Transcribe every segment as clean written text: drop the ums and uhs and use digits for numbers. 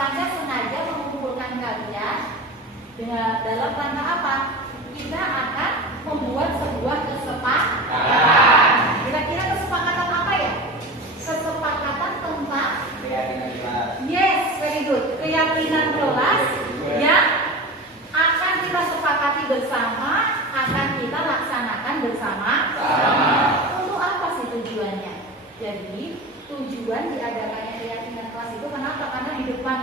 Saya sengaja mengumpulkan kalian dalam rangka apa? Kita akan membuat sebuah kesepakatan. Kira-kira kesepakatan apa ya? Kesepakatan tentang keyakinan kelas. Yes, very good. Keyakinan kelas yang akan kita sepakati bersama, akan kita laksanakan bersama. Untuk apa sih tujuannya? Jadi tujuan diadakannya keyakinan kelas itu kenapa? Karena di depan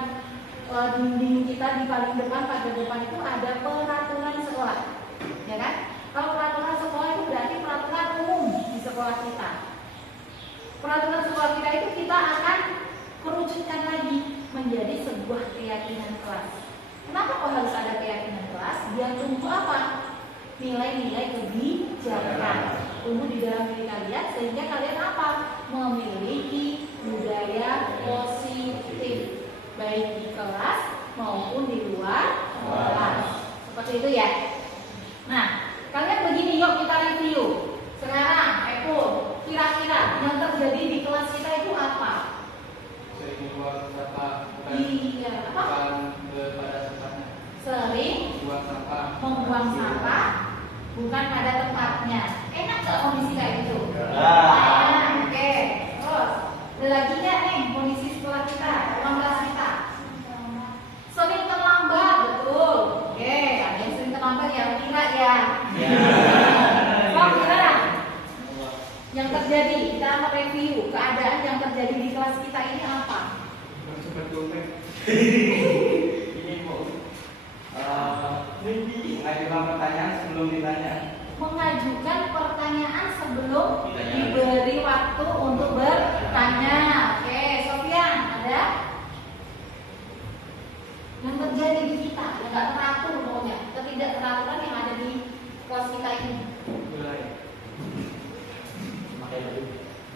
dinding kita, di paling depan, pagar depan itu ada peraturan sekolah, ya kan? Kalau peraturan sekolah itu berarti peraturan umum di sekolah kita. Peraturan sekolah kita itu kita akan kerucutkan lagi menjadi sebuah keyakinan kelas. Kenapa kok harus ada keyakinan kelas? Biar tumbuh apa? Nilai-nilai kebijakan tumbuh di dalam diri kalian sehingga kalian apa? Memiliki budaya positif baik di kelas maupun di luar kelas. Seperti itu ya. Nah, kalian begini, yuk kita review. Sekarang, Eko, kira-kira yang terjadi di kelas kita itu apa? Sering membuang sampah. Iya, apa? Pada tempatnya. Sering Buang sampah. membuang sampah bukan pada tempatnya. Enak gak kondisi kayak gitu? Oke. Terus, ada lagi nggak nih kondisi sekolah kita, ruang kelas kita? Sering terlambat, betul. Oke, ada yang sering terlambat ya, kira ya. Kira yang terjadi, kita mereview keadaan yang terjadi di kelas kita ini apa? Ini Bu, mengajukan pertanyaan sebelum ditanya. Mengajukan pertanyaan sebelum diberi waktu untuk bertanya. Oke, Sofian, ada? Yang terjadi di kita, yang nggak teratur pokoknya, ketidakteraturan yang ada di kelas kita ini.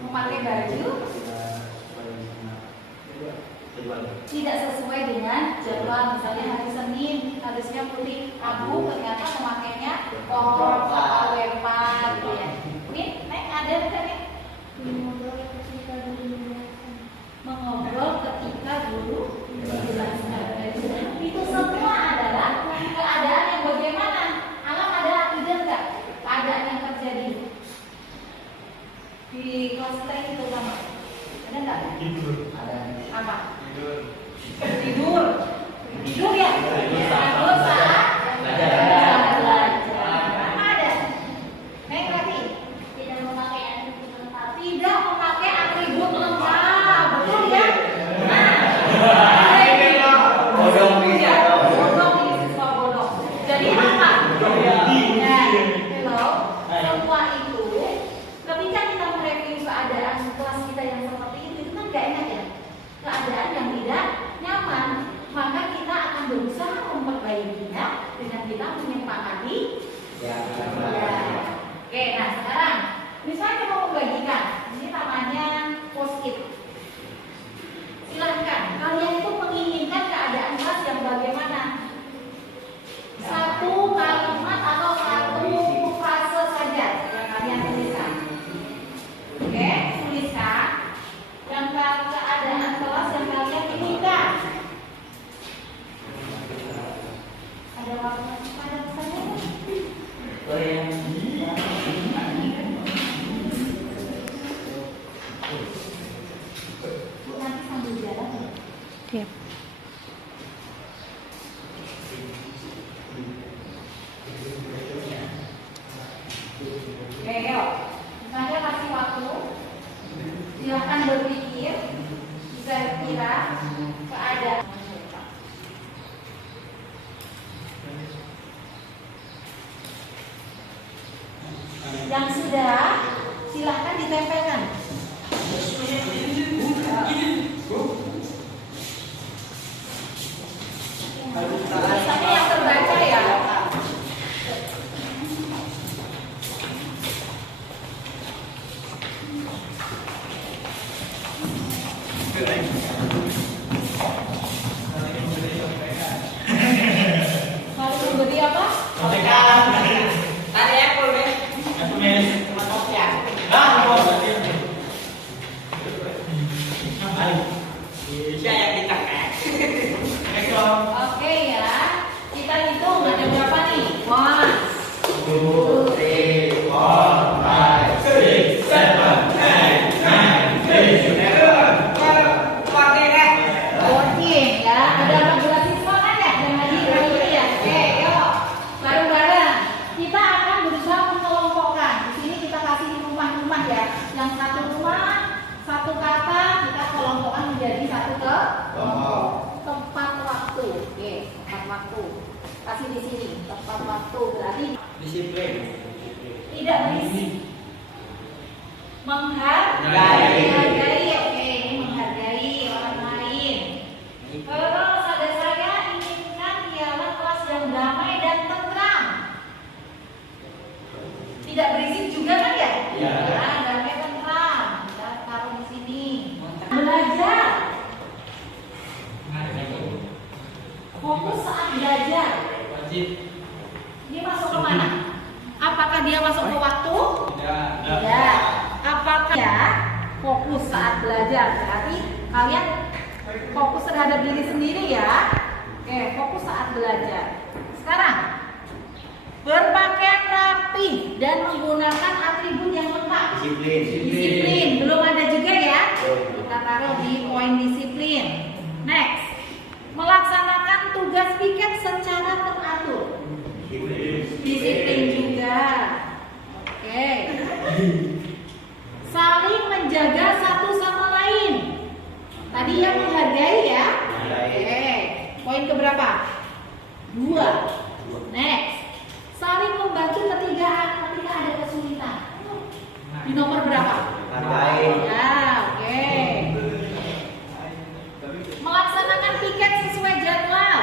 Memakai baju tidak sesuai dengan jadwal. Misalnya hari Senin harusnya putih abu, ternyata memakainya pohon atau lempar gitu ya. Ini Nek ada nggak nih? Mengobrol ketika guru menjelaskan. Itu semua adalah keadaan yang bagaimana? Alam ada ide nggak? Keadaan yang terjadi di kelas kita ini terutama. Ada nggak? Tidur. Ada. Apa? Tidur. Tidur. Tidur ya? Tidur saat belajar. Apa ada? Naik lagi. Tidak memakai atribut lengkap. Tidak memakai atribut lengkap. Betul ya? Bodong Ya, bodong ini siswa bodong. Jadi apa? Ya, hello. Semua itu ketika kita mereview keadaan kelas kita yang seperti itu kan gak enak ya. Keadaan yang tidak nyaman, maka kita akan berusaha memperbaikinya dengan kita menyepakati. Ya. Oke, nah sekarang misalnya kita mau membagikan, ini namanya post-it. Silahkan, kalian itu menginginkan keadaan kelas yang bagaimana? Satu kalimat atau satu frase saja yang kalian tuliskan. Oke, tuliskan yang keadaan kelas yang kalian inginkan. Ada waktu masih padat saja? Bu, nanti sambil jalan ya? Iya. Oke, yuk. Saya kasih waktu. Silahkan berpikir. Kira-kira keadaan. Yang sudah, silahkan ditempelkan. Tulisannya yang terbaca ya. Mau memberi apa? Tadi Apple deh. Cuma kopi ya. Siapa yang kita kan? Oke ya. Kita hitung ada berapa nih? 1, 2, 3, 4, 5, 6, 7, 8, 9, 10, 14 ya. Ada 14 siswa kan ya yang hadir hari ini ya. Oke, yuk. Bareng-bareng kita akan berusaha mengelompokkan. Di sini kita kasih rumah-rumah ya. Yang satu rumah, satu kata kita kelompokkan menjadi satu kelompok. Tempat waktu. Oke, tempat waktu. Kasih di sini tempat waktu berarti Disiplin. tidak berisik. Menghargai. Oke, ini menghargai orang lain. Terus ada saya inginkan ialah kelas yang damai dan tentram. Tidak berisik juga kan ya? Iya. Nah, damai tentram. Kita taruh di sini. Belajar. Fokus saat belajar. Wajib. Dia masuk ke mana? Apakah dia masuk ke waktu? Tidak. Tidak. Apakah ya fokus saat belajar? Berarti kalian fokus terhadap diri sendiri ya. Oke, fokus saat belajar. Sekarang berpakaian rapi dan menggunakan atribut yang lengkap. Disiplin. Belum ada juga ya. Kita taruh di poin disiplin. Next. Melaksanakan tugas piket secara teratur. Disiplin juga. Oke. Saling menjaga satu sama lain. Tadi yang menghargai ya. Oke. Poin keberapa? 2. Next. Saling membantu ketika ada kesulitan. Di nomor berapa? Ya, oke. Melaksanakan piket sesuai jadwal.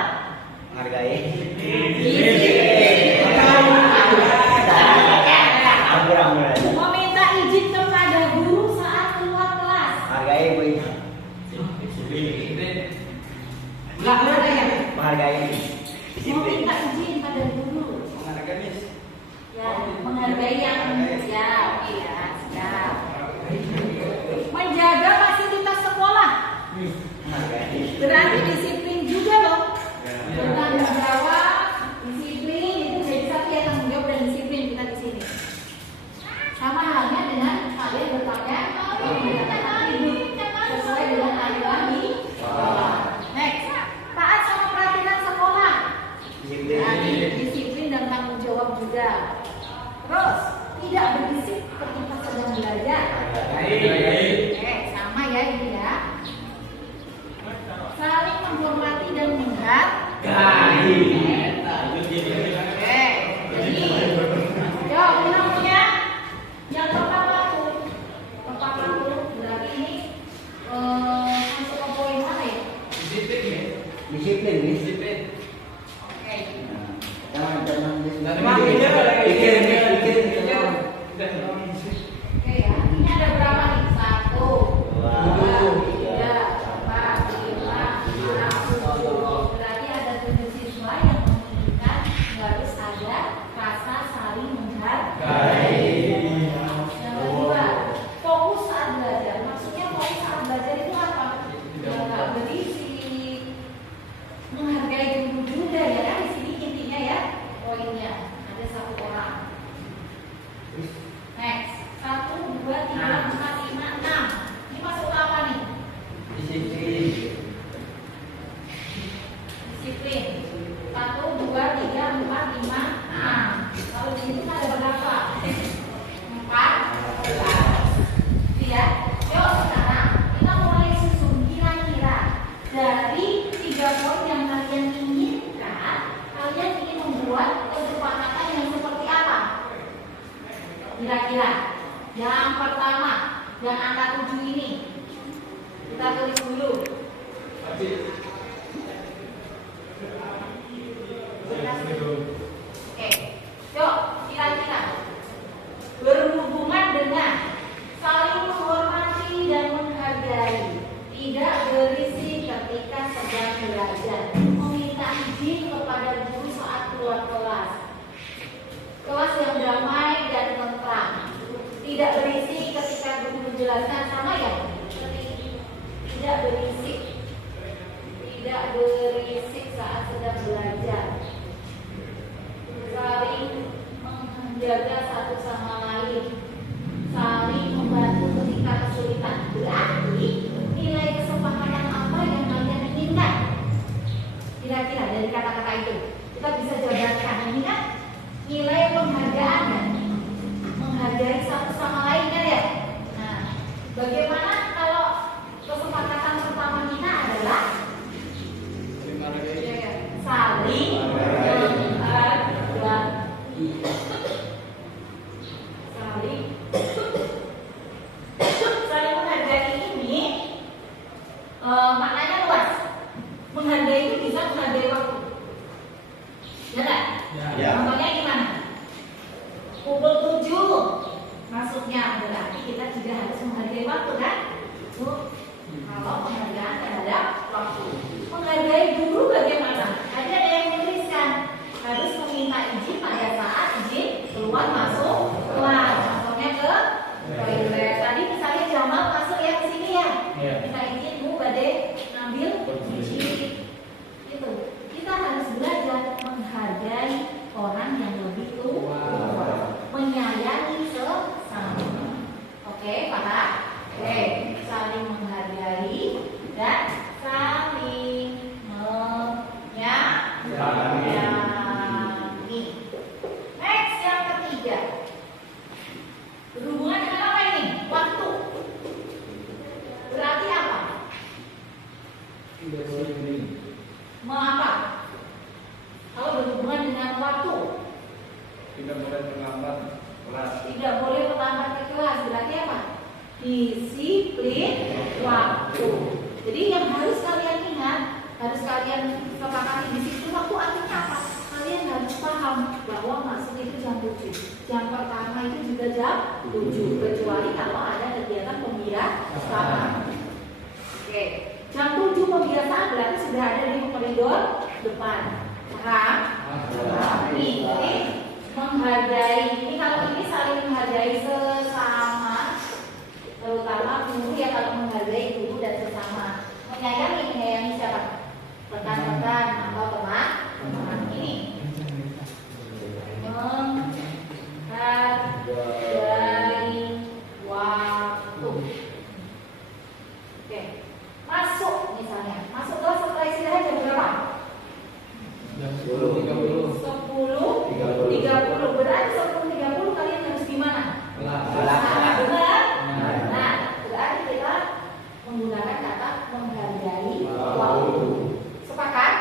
Meminta izin kepada guru saat keluar kelas. Nggak ada ya? Meminta izin pada guru. Ya, menghargai yang ya, oke ya, siap. Menjaga fasilitas sekolah. Berarti disiplin juga loh. Bertanggung jawab, disiplin itu jadi satu ya, tanggung jawab dan disiplin kita di sini. Sama halnya dengan kalian berpakaian sesuai dengan aturan di sekolah. Next, taat sama peraturan sekolah. Disiplin dan tanggung jawab juga. Terus, tidak berisik ketika sedang belajar. Oke, sama ya ini ya. Saling menghormati dan menghargai. Oke, jadi, yuk punya yang tepat waktu. Tepat waktu berarti ini masuk ke poin mana ya? Disiplin. Oke. Oke ya, ini ada berapa nih? 1, 2, 3, 4, 5, 6, 7. Berarti ada 7 siswa yang menginginkan harus ada rasa saling menghargai. Yang kedua, fokus saat belajar. Maksudnya fokus saat belajar itu apa? Ya nggak berisik, menghargai guru juga ya kan? Di sini intinya ya poinnya ada 1 orang. Next, 1, 2, 3, 4, 5, 6. Ini masuk ke apa nih? Disiplin. 1, 2, 3, 4, 5, 6. Kalau di sini ada berapa? 4. Iya. Yuk sekarang kita mulai susun kira-kira dari 3 poin yang kalian inginkan, kalian ingin membuat kesepakatan yang seperti apa? Kira-kira yang pertama, yang angka 7 ini kita tulis dulu. Oke, yuk kira-kira berhubungan dengan saling menghormati dan menghargai, tidak berisik ketika sedang belajar, meminta izin kepada guru saat keluar kelas, kelas yang damai dan tentram, tidak berisik ketika guru menjelaskan. Sama ya? Tidak berisik nilai penghargaan ya, menghargai satu sama lainnya ya. Nah, bagaimana kalau kesepakatan pertama kita adalah saling menghargai. Saling menghargai ini maknanya luas. Menghargai itu bisa menghargai waktu. Ya kan? Ya. Contohnya gimana? Pukul 7 masuknya, berarti kita juga harus menghargai waktu kan? Kalau penghargaan terhadap waktu. Menghargai guru bagaimana? Ada yang menuliskan harus meminta izin pada saat izin keluar masuk kelas. Contohnya ke toilet. Tadi misalnya Jamal masuk ya ke sini ya. Minta izin Bu Bade ngambil izin. Itu. Kita harus belajar menghargai orang yang lebih tua, menyayangi sesama. Oke, paham? Oke, saling menghargai dan saling menyayangi. Next, yang ketiga, berhubungan dengan apa ini? Waktu. Berarti apa? Mau apa? Kalau berhubungan dengan waktu, Tidak boleh terlambat kelas. tidak boleh terlambat ke kelas. Berarti apa? Disiplin waktu. Jadi yang harus kalian ingat, harus kalian sepakati, disiplin waktu artinya apa? Kalian harus paham bahwa masuk itu jam 7. Jam pertama itu juga jam 7, kecuali kalau ada kegiatan pembiasaan. Oke, jam 7 pembiasaan berarti sudah ada di koridor depan. Paham? Ini menghargai. Ini kalau ini saling menghargai sesama, terutama guru ya, kalau menghargai guru dan sesama. Menyayangi siapa? Rekan-rekan atau teman ini. Menghargai waktu. Oke, masuk misalnya. Masuk kelas setelah istirahat jam berapa? 10.30. Berarti 10.30 kalian harus di mana? Benar? Nah, berarti kita menggunakan kata menghargai waktu. Sepakat?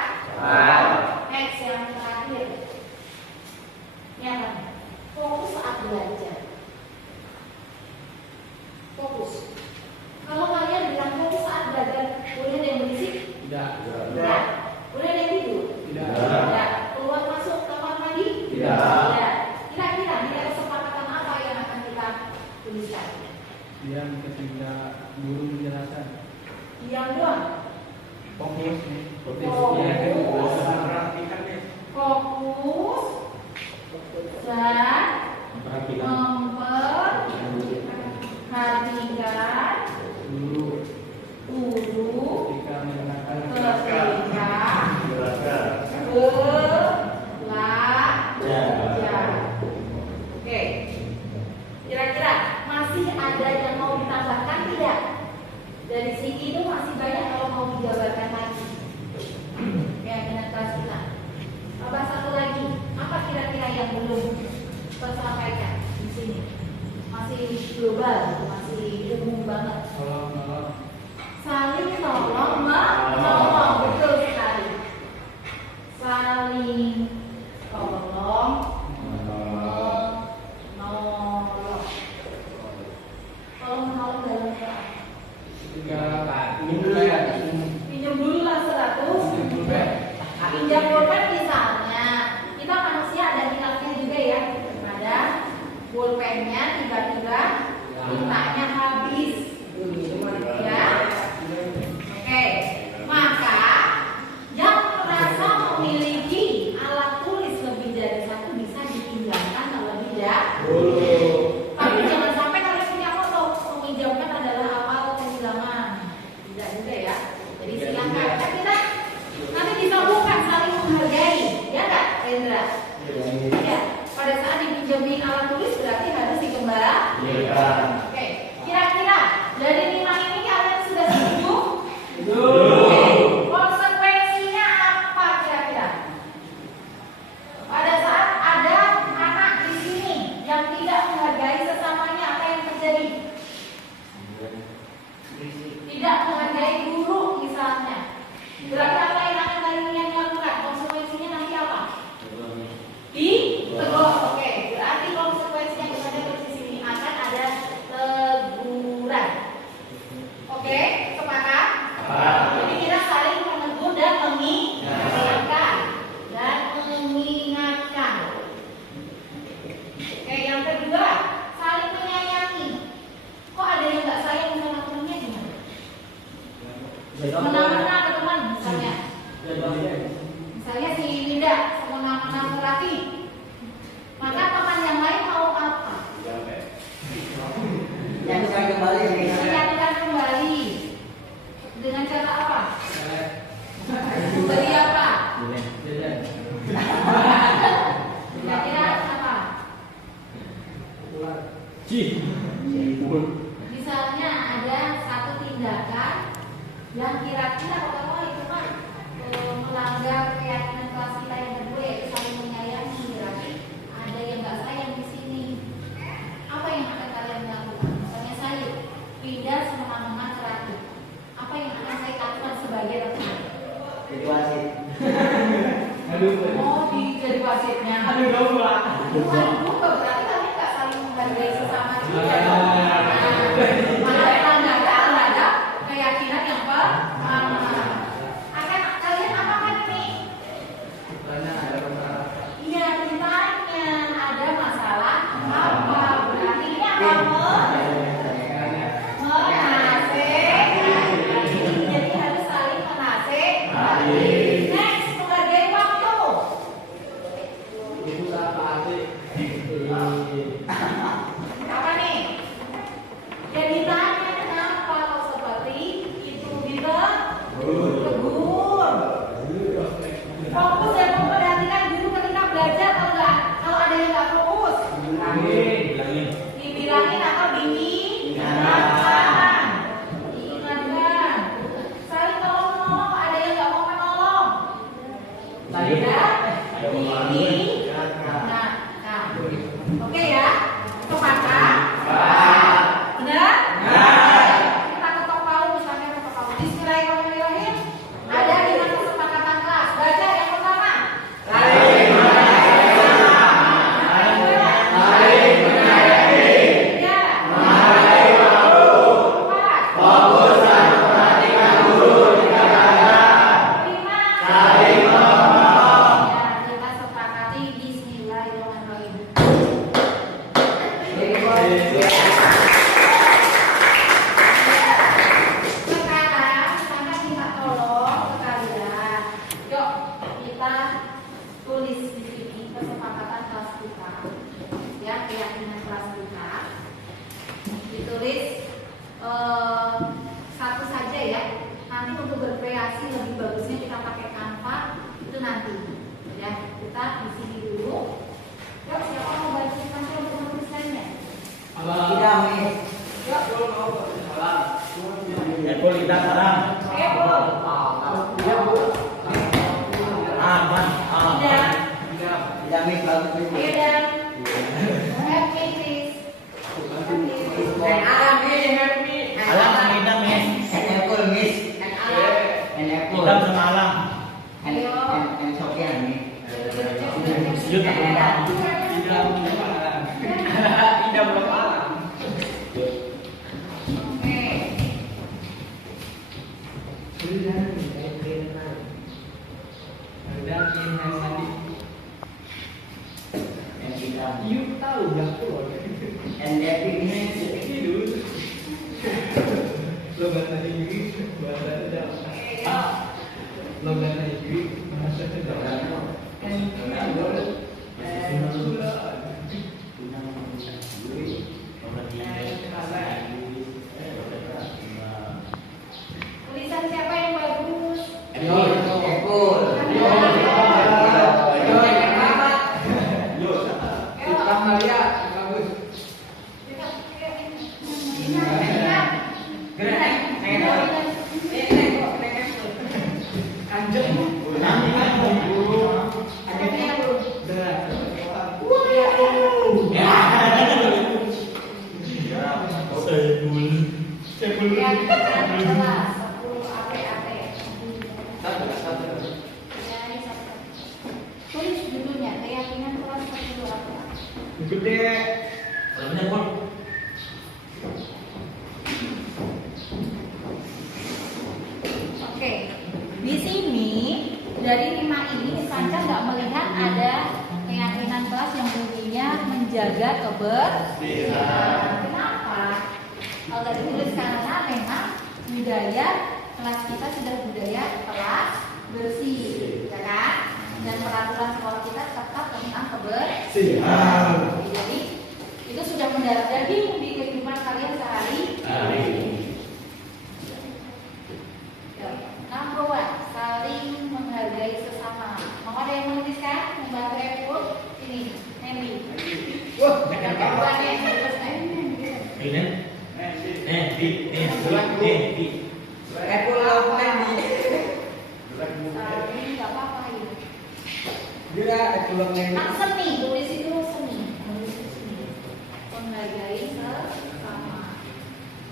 Next, yang terakhir. Ini apa? Fokus saat belajar. Fokus. Kalau kalian bilang fokus saat belajar, boleh ada yang berisik? Tidak. Tidak. Boleh ada yang tidur? Tidak. Keluar masuk kamar mandi? Tidak. Kira-kira ada kesepakatan apa yang akan kita tuliskan? Diam ketika guru menjelaskan. Diam doang. Fokus nih. Fokus. Fokus dan memperhatikan guru Ketika menjelaskan. Belajar. Oke. Kira-kira masih ada yang mau ditambahkan tidak? Dari sini itu masih banyak kalau mau dijabarkan lagi. Ya, minat kelas kita. Apa satu lagi? Apa kira-kira yang belum tersampaikan di sini? Masih global, masih umum banget. Saling tolong menolong, betul sekali. Saling tolong menolong. Tolong menolong dalam apa? Pinjam dulu lah 100. Pinjam pulpen misalnya, kita manusia ada hilangnya juga ya. Ada pulpennya tiba-tiba tintanya habis. Ya. Oke, maka yang merasa memiliki alat tulis lebih dari satu bisa dipinjamkan terlebih dahulu. Tapi jangan sampai kalian punya foto meminjamkan adalah awal kehilangan. Tidak juga ya. Jadi silakan. Kan kita nanti disambungkan saling menghargai, ya Kak Rendra? Ya. Pada saat dipinjamin alat tulis berarti harus dikembalikan. Oke. Kira-kira dari 5 ini kalian sudah setuju? Oke. Konsekuensinya apa kira-kira? Pada saat ada Misalnya ada satu tindakan yang kira-kira kalau itu kan melanggar keyakinan kelas kita yang kedua, yaitu saling menyayangi, berarti ada yang nggak sayang di sini. Apa yang akan kalian lakukan? Misalnya saya pindah semena-mena ke Ratu. Apa yang akan saya lakukan sebagai Ratu? Jadi wasit. Oh, jadi wasitnya. Aduh, berarti kalian nggak saling menghargai sesama juga. Malah melanggar keyakinan yang pertama. Akan kalian apakan ini? Iya, ditanya ada masalah apa? Berarti ini apa? Menasehati. Jadi harus saling menasehati. Next, menghargai waktu. Apa nih? Yang ditanya kenapa kok seperti itu ditegur. Fokus ya, memperhatikan guru ketika belajar atau enggak. Kalau ada yang nggak fokus, dibilangin atau diingatkan. Diingatkan. Saling tolong-menolong, ada yang nggak mau menolong. Oke ya, sepakat? Benar? Kita ketok palu, misalnya ketok palu. Bismillahirrahmanirrahim. Ada 5 kesepakatan kelas. Baca yang pertama. Saling menyayangi. Ya. Menghargai waktu. Fokus dan perhatikan guru jika belajar. 5. Saling menolong. Ya, kita sepakati Bismillahirrahmanirrahim. Sekarang saya minta tolong ke kalian. Yuk kita tulis di sini kesepakatan kelas kita, ya, keyakinan kelas kita. Ditulis satu saja ya. Nanti untuk berkreasi lebih bagusnya kita pakai Canva itu nanti. Ya, kita di sini dulu. Yuk, siapa mau bantu nanti untuk menuliskannya? Tidak, Miss. Yuk. Kita sekarang. Aman. Tidak. Tidak, Miss. Bagus, Miss. Ayo dan happy please. Alam sama hitam, Miss. And apple, Miss. And apple. Hitam sama alam. And Sofian, Miss. Juta. And happy, Miss. Tulisan siapa yang bagus? Apple. Tulis judulnya, keyakinan kelas itu apa? Oke, di sini dari 5 ini Sanca nggak melihat ada keyakinan kelas yang bunyinya menjaga kebersihan. Kenapa? Kalau tadi tulis karena memang budaya kelas kita sudah budaya kelas bersih, ya kan? Dan peraturan sekolah kita tetap tentang kebersihan. Jadi itu sudah mendarat daging di kehidupan kalian sehari-hari. Number 1, saling menghargai sesama. Mau ada yang menuliskan? Membantu Epul? Ini, Henry. Wah, bukan ya, Epul lakukan di. Nggak apa-apa ya. Dia epul lakukan. Kan seni, tulis itu seni. Tulis itu seni. Menghargai sesama.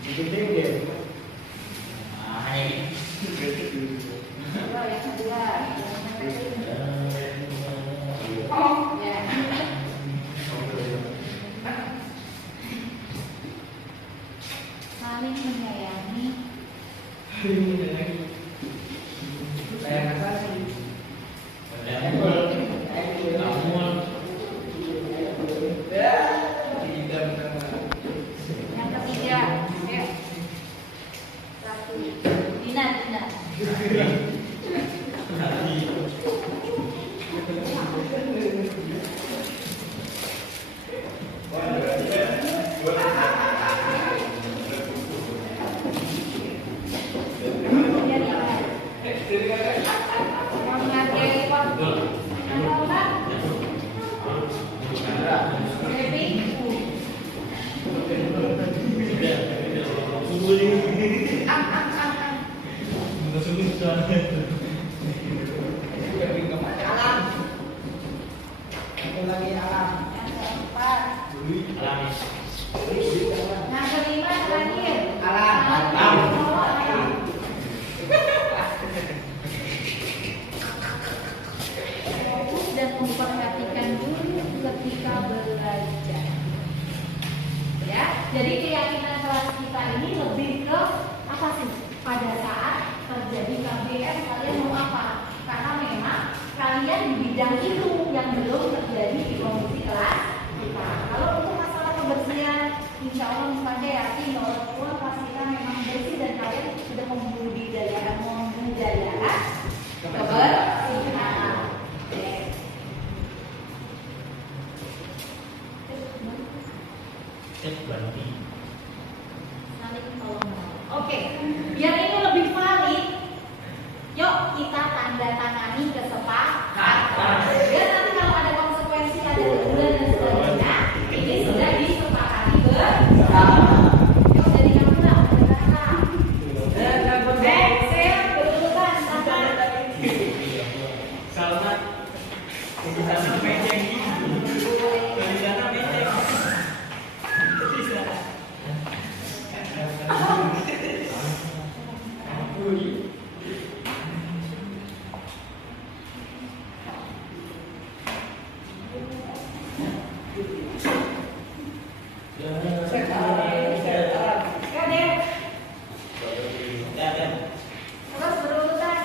Penting dia. Coba yang kedua. Oh, ya. Saling menyayangi. Sayang apa sih? Yang ketiga, oke. Satu. Dina. Menghargai waktu. Alam. Epul lagi alam. Yang kelima terakhir. Alam. Fokus dan memperhatikan dulu ketika belajar. Ya, jadi keyakinan kelas kita ini lebih ke apa sih? Pada saat terjadi KBM kalian mau apa? Karena memang kalian di bidang itu yang belum terjadi di kondisi kelas kita. Kalau untuk masalah kebersihan, insya Allah misalnya yakin bahwa tua pastikan memang bersih dan kalian sudah membudidayakan kebersihan. Oke. Saling tolong-menolong. Oke, biar ini lebih valid, yuk kita tanda tangani kesepakatan. Biar nanti kalau ada konsekuensi, ada teguran dan sebagainya, ini sudah disepakati bersama. Yuk jadi kamu lah, berurutan sama. Selamat. Sama meja ini. Sana meja. Terus berurutan.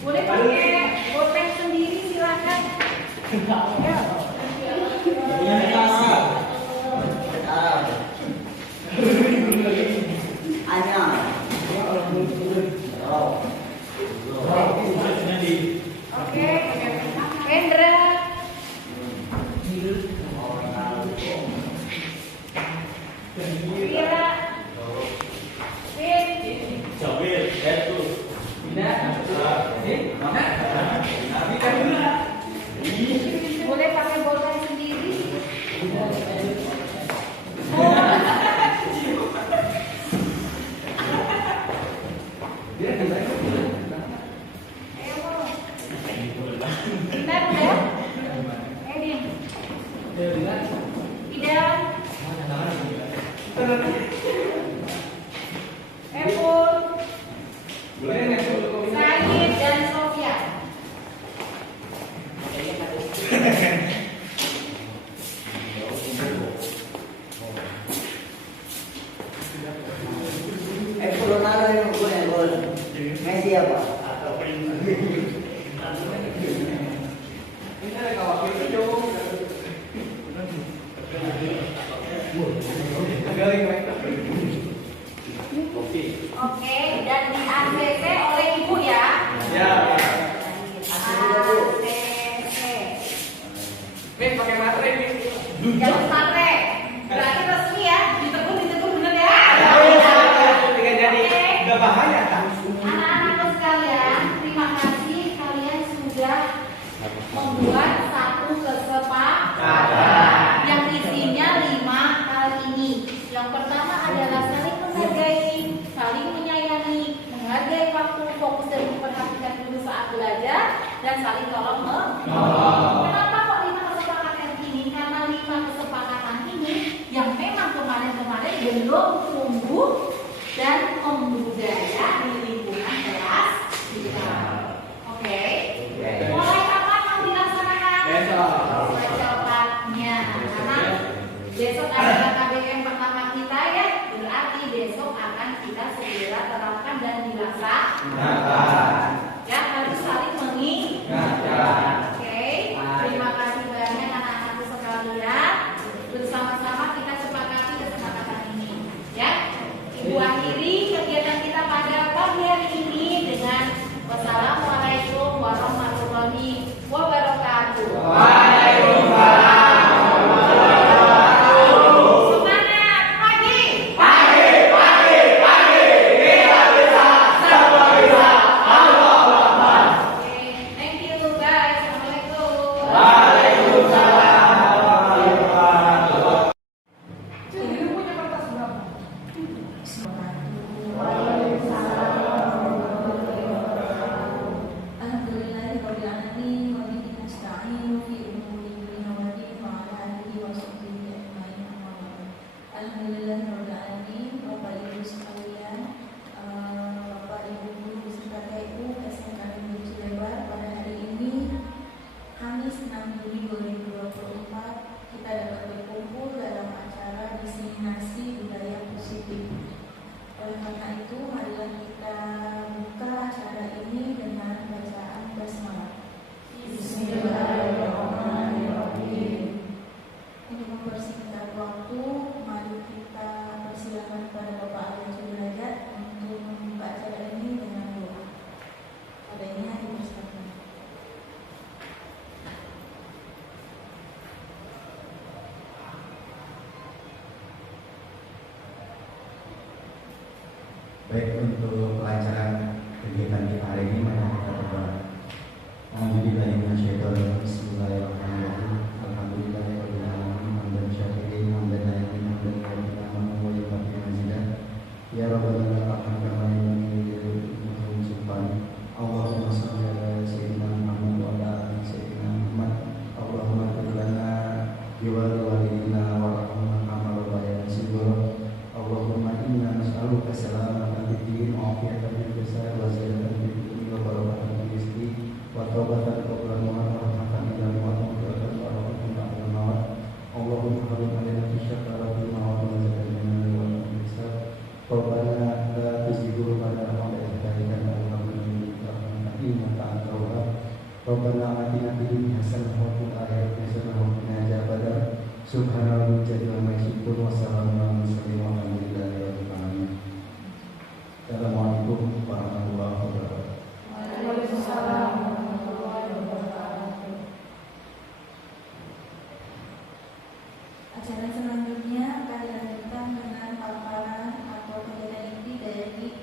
Boleh pakai boteng sendiri silakan. Oke, Hendra. Vira. Fit. Boleh pakai botol sendiri. Kita udah. Edin. Tidak. Epul. Said dan Sofia. Ronaldo yang gol. Messi apa? Oke, dan di ACC oleh ibu ya. Ya. ACC. Min pakai materai nih. Jangan matre. Berarti resmi ya. Ditegur bener ya. Tidak jadi. Enggak bahaya kan? Anak-anakku sekalian, terima kasih kalian sudah membuat satu kesepakatan yang isinya 5 kalimat. dan saling tolong Kenapa kok 5 kesepakatan ini? Karena 5 kesepakatan ini yang memang kemarin-kemarin belum tumbuh dan membudaya di lingkungan kelas kita. Oke? Mulai kapan mau dilaksanakan? Secepatnya. Karena besok adalah KBM pertama kita ya, berarti besok akan kita segera terapkan dan dilaksanakan. Ya, harus saling mengingatkan. Oke, terima kasih banyak anak-anakku sekalian. Bersama-sama kita sepakati kesepakatan ini. Ya, Ibu akhiri kegiatan kita pada pagi hari ini dengan wassalamualaikum warahmatullahi wabarakatuh. Waalaikumsalam. Semangat pagi. Kita bisa, semua bisa. Allah Akbar. Oke, thank you guys. Assalamualaikum. Waalaikumsalam. Alhamdulillahirrahmanirrahim. Bapak Ibu sekalian, Bapak Ibu guru beserta TU SMK Negeri Cilebar, pada hari ini Kamis 6 Juli 2024 kita dapat berkumpul dalam acara diseminasi budaya positif. Oleh karena itu, marilah kita buka acara ini dengan bacaan basmalah. Bismillahirrahmanirrahim. Untuk mempersingkat waktu, mari kita persilakan kepada Bapak Ali Sudrajat untuk membuka acara ini dengan doa. Adanya dipersilakan. Baik, untuk kelancaran kegiatan kita hari ini, mari kita berdoa. Alhamdulillahirrahmanirrahim. Bismillahirrahmanirrahim. Alhamdulillahirabbil alamin. Hamdan syakirin, hamdan na'imin, hamdan katsiran, wa yukafi mazidah. Ya Rabbana lakal hamdu kama yanbaghi li sultani. Allahumma shalli ala sayyidina Muhammad wa ala ali sayyidina Muhammad. Allahumma ighfir lana wa li walidina warhamna kama rabbayana shighra. Allahumma inna nas'aluka salamatan fid din wa afiyatan fil jasad wa ziyadatan fil ilmi wa barakatan fil rizqi wa taubatan qabla al-maut wa rahmatan ila al-maut wa maghfiratan wa rahmatan ba'da al-maut. Allahumma harim alaina syakra fil maut wa zakatan wa al-hisab. Rabbana la tuzigh qulubana ba'da idh hadaytana wa hab lana min ladunka innaka antal wahhab. Rabbana atina fid dunya hasanah wa fil akhirati hasanah wa qina adzabannar. Subhanallah jalla wa syukur wa salamun ala mursalin walhamdulillahi rabbil alamin. Assalamualaikum warahmatullahi wabarakatuh. Waalaikumsalam warahmatullahi wabarakatuh. Acara selanjutnya akan dilanjutkan dengan paparan atau kegiatan inti dari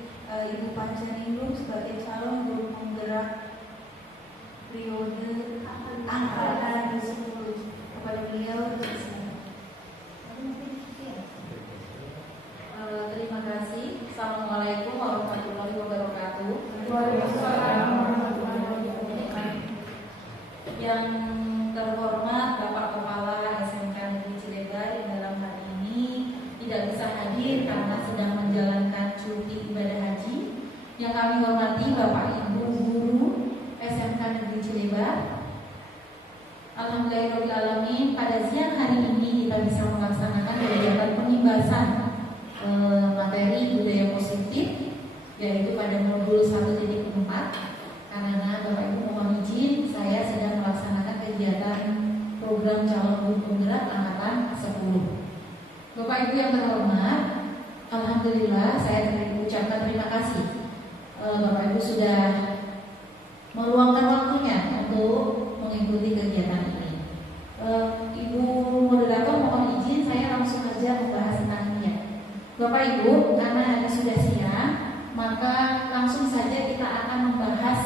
Ibu Panjaningrum sebagai calon guru penggerak periode angkatan 10. Kepada beliau dipersilakan. Terima kasih. Assalamualaikum warahmatullahi wabarakatuh. Waalaikumsalam. Yang terhormat Bapak Kepala SMK Negeri Cilebar yang dalam hari ini tidak bisa hadir karena sedang menjalankan cuti ibadah haji. Yang kami hormati Bapak Ibu guru SMK Negeri Cilebar. Alhamdulillahirrahmanirrahim, pada siang hari ini kita bisa melaksanakan kegiatan pengibasan materi budaya positif, yaitu pada modul 1.4. Karena Bapak Ibu mohon izin, saya sedang melaksanakan kegiatan program calon guru penggerak angkatan 10. Bapak Ibu yang terhormat, alhamdulillah saya ucapkan terima kasih. Bapak Ibu sudah meluangkan waktunya untuk mengikuti kegiatan ini. Ibu moderator mohon izin, saya langsung saja membahas tentang ini ya. Bapak Ibu, karena sudah siang, maka langsung saja kita akan membahas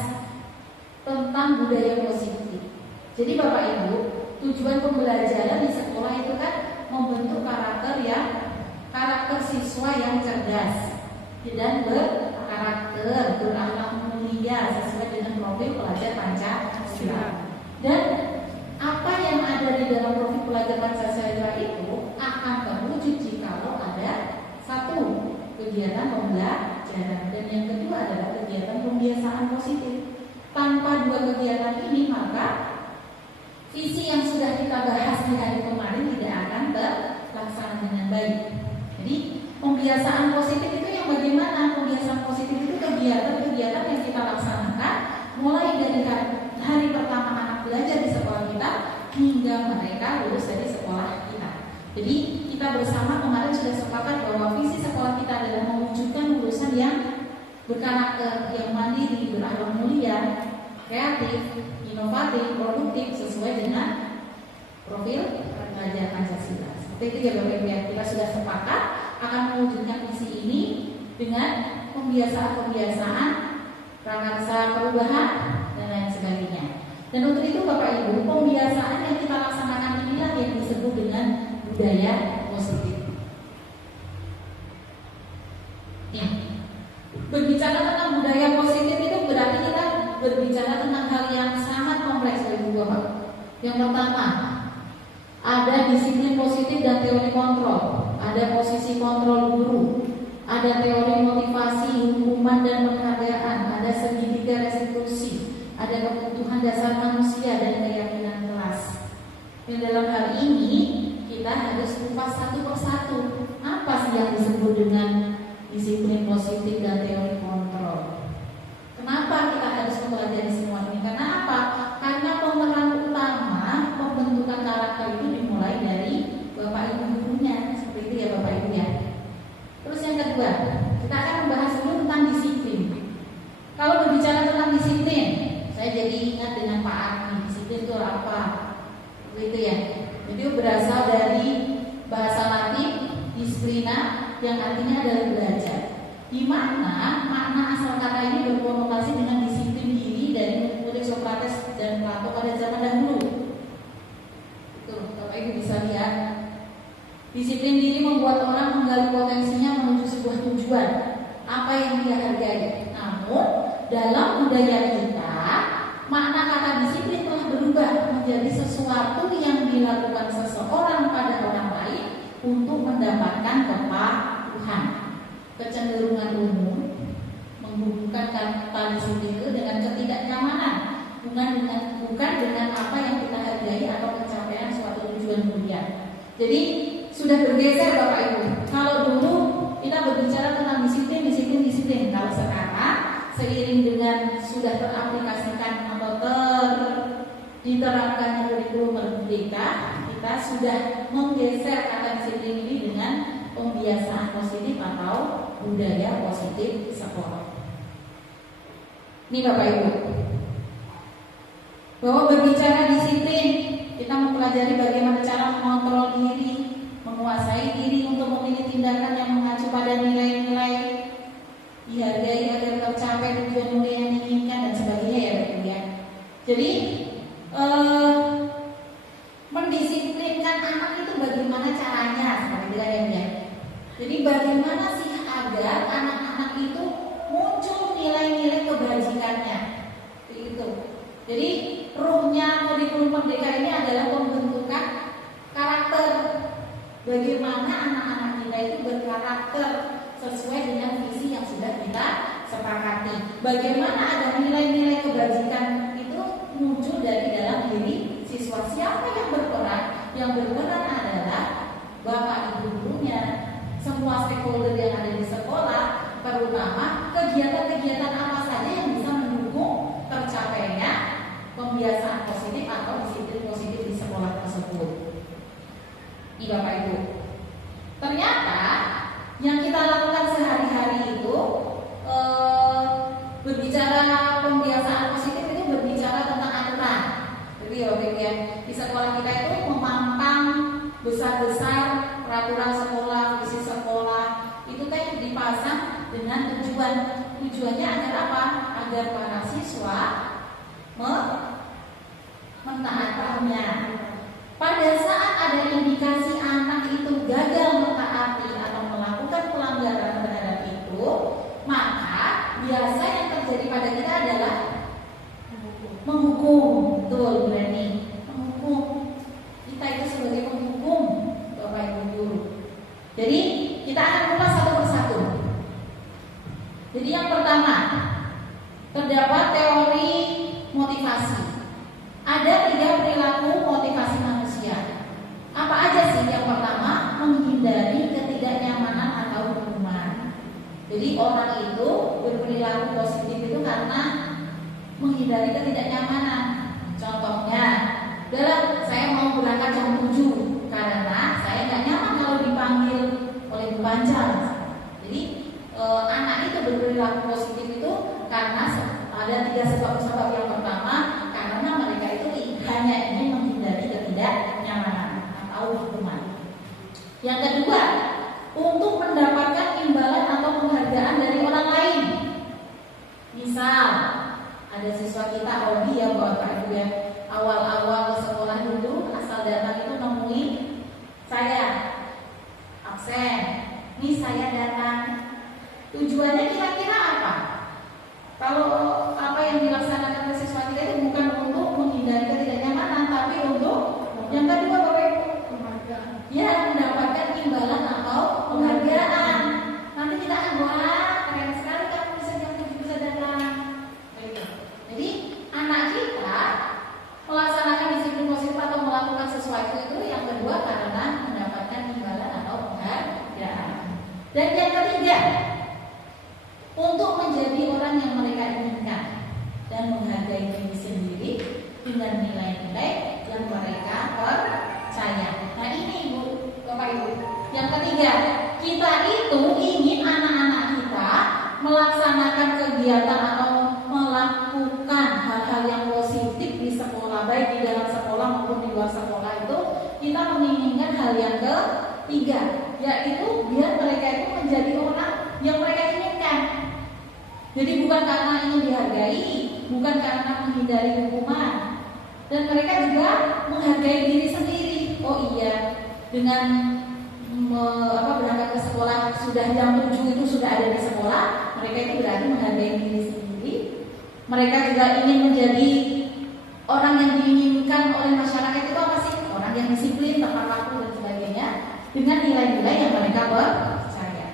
tentang budaya positif. Jadi Bapak Ibu, tujuan pembelajaran di sekolah itu kan membentuk karakter siswa yang cerdas dan berkarakter, berakhlak mulia sesuai dengan profil pelajar Pancasila. Pancasila. Dan apa yang ada di dalam profil pelajar Pancasila itu akan terwujud jikalau ada satu, kegiatan pembelajaran, dan yang kedua adalah kegiatan pembiasaan positif. Tanpa dua kegiatan ini maka visi yang sudah kita bahas di hari kemarin tidak akan terlaksana dengan baik. Jadi pembiasaan positif itu yang bagaimana? Pembiasaan positif itu kegiatan-kegiatan yang kita laksanakan mulai dari hari pertama anak belajar di sekolah kita hingga mereka lulus dari sekolah kita. Jadi kita bersama kemarin sudah sepakat bahwa visi sekolah kita adalah mewujudkan lulusan yang berkarakter, yang mandiri, berakhlak mulia, kreatif, inovatif, produktif sesuai dengan profil pelajar Pancasila. Seperti itu ya Bapak Ibu ya. Kita sudah sepakat akan mewujudkan visi ini dengan pembiasaan-pembiasaan, prakarsa perubahan dan lain sebagainya. Dan untuk itu Bapak Ibu, pembiasaan yang kita laksanakan inilah yang disebut dengan budaya positif. Ya. Berbicara tentang budaya positif itu berarti kita berbicara tentang hal yang sangat kompleks Bapak Ibu. Yang pertama, ada disiplin positif dan teori kontrol, ada posisi kontrol guru, ada teori motivasi, hukuman dan penghargaan, ada segitiga restitusi, ada kebutuhan dasar manusia dan keyakinan kelas. Dan dalam hal ini kita harus kupas satu persatu. Apa sih yang disebut dengan disiplin positif dan teori kontrol? Kenapa kita harus mempelajari semua ini? Karena apa? Karena pemeran utama pembentukan karakter itu dimulai dari Bapak Ibu gurunya. Seperti itu ya Bapak Ibu ya. Terus yang kedua, kita akan membahas dulu tentang disiplin. Kalau berbicara tentang disiplin, saya jadi ingat dengan Pak Arni. Disiplin itu apa? Begitu ya. Jadi berasal dari bahasa Latin disiplina yang artinya adalah belajar. Di mana makna asal kata ini berkonotasi dengan disiplin diri dari murid Sokrates dan Plato pada zaman dahulu. Itu Bapak Ibu bisa lihat. Disiplin diri membuat orang menggali potensinya menuju sebuah tujuan, apa yang dia hargai. Namun dalam budaya kita, makna kata disiplin telah berubah menjadi sesuatu yang dilakukan seseorang pada orang lain untuk mendapatkan kepatuhan. Kecenderungan umum menghubungkan kata disiplin itu dengan ketidaknyamanan, bukan dengan apa yang kita hargai atau pencapaian suatu tujuan mulia. Jadi sudah bergeser Bapak Ibu. Kalau dulu kita berbicara tentang disiplin. Kalau sekarang seiring dengan sudah teraplikasikan atau diterapkannya kurikulum merdeka, kita sudah menggeser kata disiplin ini dengan pembiasaan positif atau budaya positif sekolah. Ini Bapak Ibu, bahwa berbicara disiplin, kita mempelajari bagaimana cara mengontrol diri, menguasai diri untuk memilih tindakan yang mengacu pada nilai-nilai, dihargai agar tercapai tujuan mulia yang diinginkan dan sebagainya ya Bapak Ibu ya. Jadi mendisiplinkan anak itu bagaimana caranya seperti itu ya. Jadi bagaimana sih agar anak-anak itu muncul nilai-nilai kebajikannya, begitu. Jadi ruhnya kurikulum merdeka ini adalah pembentukan karakter. Bagaimana anak-anak kita itu berkarakter sesuai dengan visi yang sudah kita sepakati. Bagaimana agar nilai-nilai kebajikan itu muncul dari dalam diri siswa. Siapa yang berperan? Yang berperan adalah Bapak Ibu gurunya, semua stakeholder yang ada di sekolah, terutama kegiatan-kegiatan apa saja yang bisa mendukung tercapainya pembiasaan positif atau disiplin positif di sekolah tersebut. Ini Bapak Ibu, ternyata yang kita lakukan sehari-hari itu berbicara pembiasaan positif itu berbicara tentang aturan. Jadi ya Bapak Ibu ya, di sekolah kita itu memampang besar-besar peraturan sekolah, visi sekolah itu kan dipasang dengan tujuannya agar apa? Agar para siswa mentaatinya. Pada saat ada indikasi anak itu gagal mentaati atau melakukan pelanggaran terhadap itu, maka biasa yang terjadi pada kita adalah menghukum. ketidaknyamanan. Contohnya, saya mau berangkat jam 7 karena saya nggak nyaman kalau dipanggil oleh Bu Pancal. Jadi anak itu berperilaku positif itu karena ada 3 sebab. Yang pertama, karena mereka itu hanya ingin menghindari ketidaknyamanan atau hukuman. Yang kedua, untuk mendapatkan imbalan atau penghargaan dari orang lain. Misal, ada siswa kita Odi ya Bapak Ibu ya, awal-awal sekolah dulu asal datang itu nemuin saya absen. Nih saya datang. Tujuannya kira-kira apa? Kalau apa yang dilaksanakan oleh siswa kita itu bukan untuk menghindari ketidaknyamanan, tapi untuk yang kedua Bapak Ibu, ya mendapatkan imbalan atau penghargaan. Nanti kita akan wah keren sekali kamu bisa jam 7 bisa datang. Jadi anak kita melaksanakan disiplin positif atau melakukan sesuatu itu yang kedua karena mendapatkan imbalan atau penghargaan. Dan yang ketiga, untuk menjadi orang yang mereka inginkan dan menghargai diri sendiri dengan nilai-nilai yang mereka percaya. Nah ini Ibu, Bapak Ibu. Yang ketiga, kita itu ingin anak-anak kita melaksanakan kegiatan atau melakukan hal-hal yang positif di sekolah, baik di dalam sekolah maupun di luar sekolah itu kita menginginkan hal yang ketiga, yaitu biar mereka itu menjadi orang yang mereka inginkan. Jadi bukan karena ingin dihargai, bukan karena menghindari hukuman, dan mereka juga menghargai diri sendiri. Oh iya, dengan berangkat ke sekolah sudah jam 7 itu sudah ada di sekolah, mereka itu berarti menghargai diri sendiri. Mereka juga ingin menjadi orang yang diinginkan oleh masyarakat itu apa sih? Orang yang disiplin, tepat waktu dan sebagainya, dengan nilai-nilai yang mereka percaya.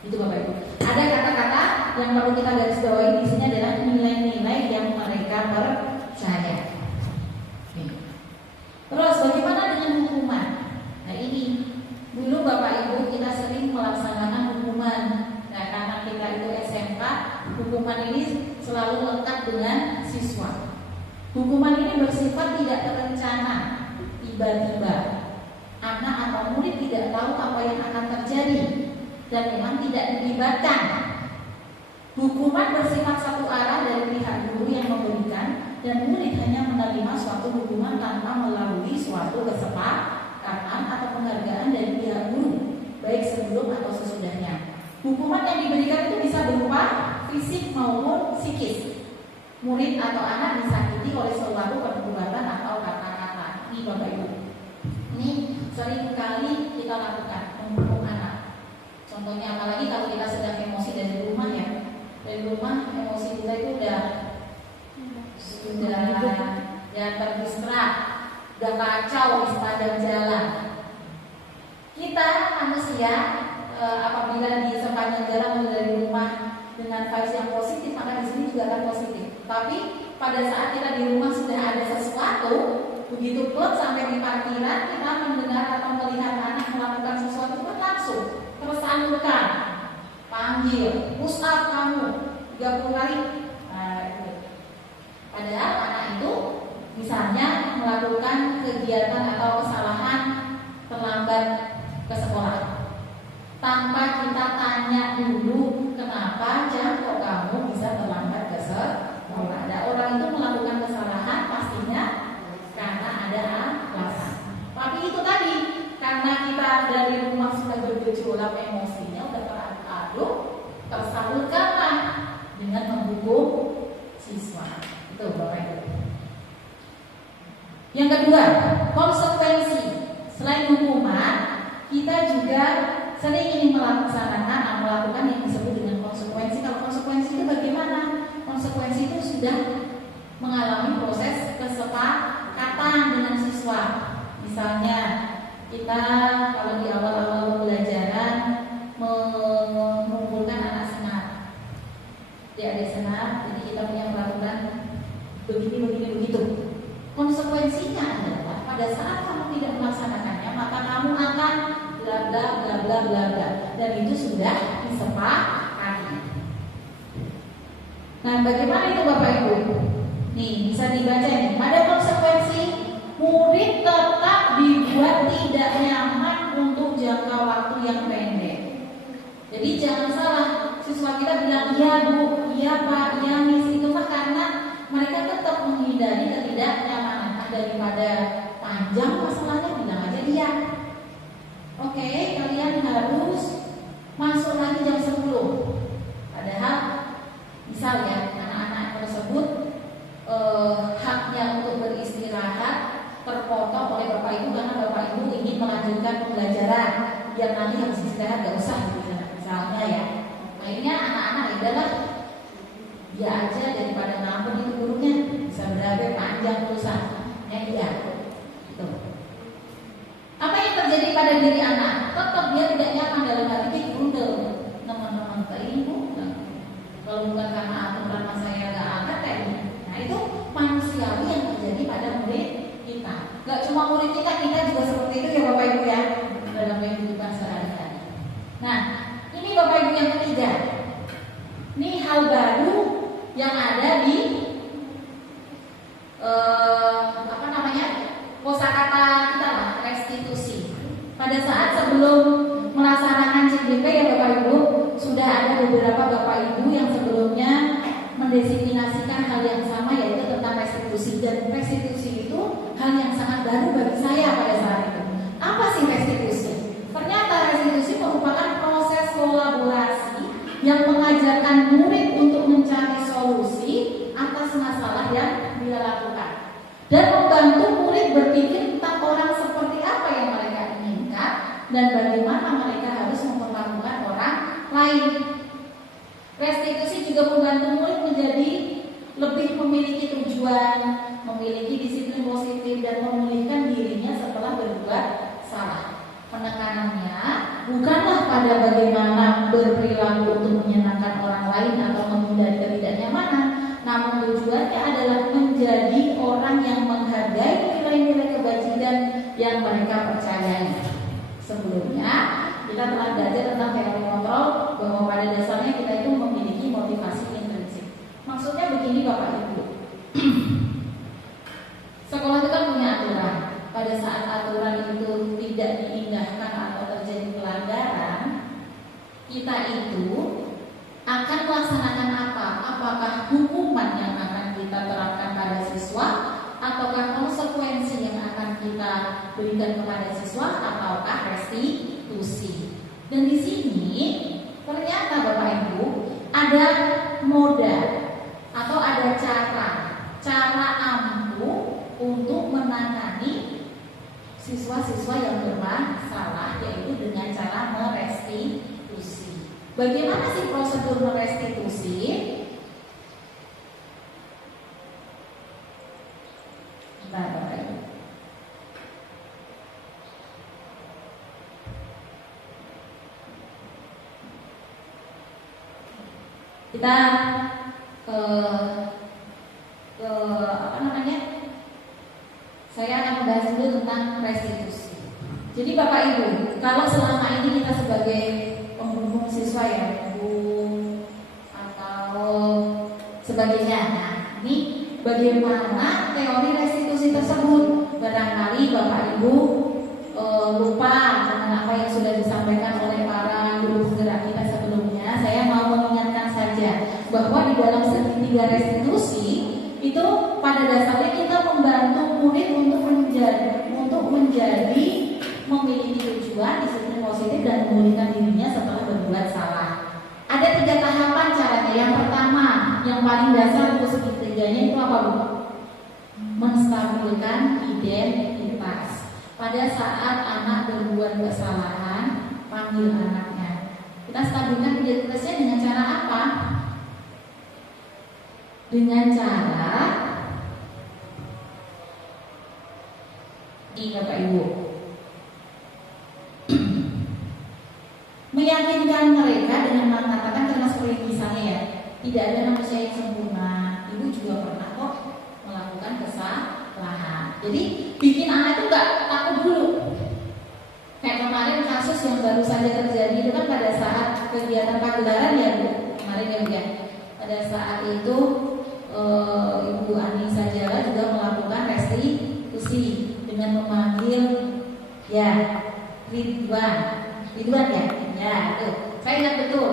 Itu Bapak Ibu. Ada kata-kata yang perlu kita garis bawahi di sini adalah nilai-nilai yang mereka percaya. Terus bagaimana dengan hukuman? Nah ini dulu Bapak Ibu kita sering melaksanakan hukuman. Nah karena kita itu SMK, hukuman ini selalu lekat dengan siswa. Hukuman ini bersifat tidak terencana, tiba-tiba. Anak atau murid tidak tahu apa yang akan terjadi dan memang tidak dilibatkan. Hukuman bersifat satu arah dari pihak guru yang memberikan, dan murid hanya menerima suatu hukuman tanpa melalui suatu kesepakatan atau penghargaan dari pihak guru, baik sebelum atau sesudahnya. Hukuman yang diberikan itu bisa berupa fisik maupun psikis. Murid atau anak disakiti oleh suatu perbuatan atau kata-kata. Ini Bapak Ibu, ini sering kali kita lakukan menghukum anak. Contohnya apalagi kalau kita sedang emosi dari rumah ya. Dari rumah emosi kita itu sudah terdistrak, udah kacau di sepanjang jalan. Kita manusia apabila di sepanjang jalan dari rumah dengan vibes yang positif, maka di sini juga akan positif. Tapi pada saat kita di rumah sudah ada sesuatu, begitu klub sampai di parkiran, kita mendengar atau melihat anak melakukan sesuatu itu langsung tersalurkan, panggil, push up kamu 30 kali. Padahal anak itu misalnya melakukan kegiatan atau kesalahan terlambat ke sekolah, tanpa kita tanya dulu kenapa kok kamu bisa terlambat ke sekolah. Ada orang itu melakukan kesalahan pastinya karena ada alasan. Tapi itu tadi karena kita dari rumah sudah bergejolak emosinya, udah teraduk, tersalurkanlah dengan menghukum siswa. Itu Bapak Ibu. Yang kedua, konsekuensi. Selain hukuman, kita juga sering ingin melakukan yang disebut dengan konsekuensi. Kalau konsekuensi itu bagaimana? Konsekuensi itu sudah mengalami proses kesepakatan dengan siswa. Misalnya kita kalau di awal-awal pembelajaran mengumpulkan anak senat, adik senat, jadi kita punya peraturan begitu. Konsekuensinya adalah pada saat kamu tidak melaksanakannya, maka kamu akan bla bla bla bla bla bla, dan itu sudah disepakati. Nah, bagaimana itu Bapak Ibu? menghindari ketidaknyamanan. Daripada panjang masalahnya, bilang aja iya. Oke, kalian harus masuk lagi jam 10. Padahal misal ya, anak-anak tersebut haknya untuk beristirahat terpotong oleh Bapak Ibu karena Bapak Ibu ingin melanjutkan pembelajaran, biar nanti habis istirahat gak usah gitu, misalnya ya. Akhirnya anak-anak ya udahlah, dia aja daripada ngambek itu gurunya, bisa berabe panjang tulisan. Iya, gitu. Apa yang terjadi pada diri anak? Tetap dia tidak nyaman dalam hati grundel. Teman-teman ke ibu, kalau bukan karena aturan saya nggak ada kayak ini. Nah itu manusiawi yang terjadi pada murid kita. Gak cuma murid kita juga seperti itu ya Bapak Ibu ya, dalam kehidupan sehari-hari. Nah ini Bapak Ibu yang ketiga. Ini hal baru yang ada di kosakata kita lah, restitusi. Pada saat sebelum melaksanakan CDP ya Bapak Ibu, sudah ada beberapa Bapak Ibu yang sebelumnya mendesiminasikan hal yang sama, yaitu tentang restitusi. Dan restitusi itu hal yang sangat baru bagi saya pada saat itu. Apa sih restitusi? Ternyata restitusi merupakan proses kolaborasi yang mengajarkan murid untuk mencari solusi atas masalah yang dia lakukan, dan membantu murid berpikir tentang orang seperti apa yang mereka inginkan dan bagaimana mereka harus memperlakukan orang lain. Restitusi juga membantu murid menjadi lebih memiliki tujuan, memiliki disiplin positif, dan memulihkan dirinya setelah berbuat salah. Penekanannya bukanlah pada bagaimana berperilaku untuk menyenangkan orang lain atau menghindari ketidaknyamanan, namun tujuannya adalah menjadi orang yang menghargai nilai-nilai kebajikan yang mereka percayai. Sebelumnya kita telah belajar tentang teori kontrol, bahwa pada dasarnya kita itu memiliki motivasi intrinsik. Maksudnya begini Bapak Ibu, sekolah itu kan punya aturan. Pada saat aturan itu tidak diindahkan atau terjadi pelanggaran, kita itu akan melaksanakan apa? Apakah hukuman yang akan kita terapkan pada siswa, ataukah konsekuensi yang akan kita berikan kepada siswa, ataukah restitusi? Dan di sini ternyata Bapak Ibu ada moda atau ada cara ampuh untuk menangani siswa-siswa yang bermasalah, yaitu dengan cara merestitusi. Bagaimana sih prosedur merestitusi? Bapak Ibu, kita saya akan membahas dulu tentang restitusi. Jadi Bapak Ibu, kalau selama ini kita sebagai penghubung siswa ya, guru atau sebagainya, nah ini bagaimana teori restitusi tersebut? Barangkali Bapak Ibu lupa dengan apa yang sudah disampaikan oleh para guru penggerak kita sebelumnya. Saya mau mengingatkan saja bahwa di dalam segitiga restitusi itu pada dasarnya kita membantu murid untuk menjadi memiliki tujuan, disiplin positif, dan memulihkan dirinya setelah berbuat salah. Ada 3 tahapan caranya. Yang pertama, yang paling dasar untuk segitiganya itu apa, Bu? Menstabilkan identitas. Pada saat anak berbuat kesalahan, panggil anaknya. Kita stabilkan identitasnya dengan cara apa? Dengan cara ini Bapak Ibu, meyakinkan mereka dengan mengatakan, karena seperti misalnya ya, tidak ada manusia yang sempurna. Ibu juga pernah kok melakukan kesalahan. Jadi bikin anak itu gak takut dulu. Kayak kemarin kasus yang baru saja terjadi itu kan pada saat kegiatan pagelaran ya Bu, kemarin ya Bu ya. Pada saat itu Ibu Ani Sajala juga melakukan restitusi dengan memanggil ya Ridwan ya, ya itu. Saya ingat betul.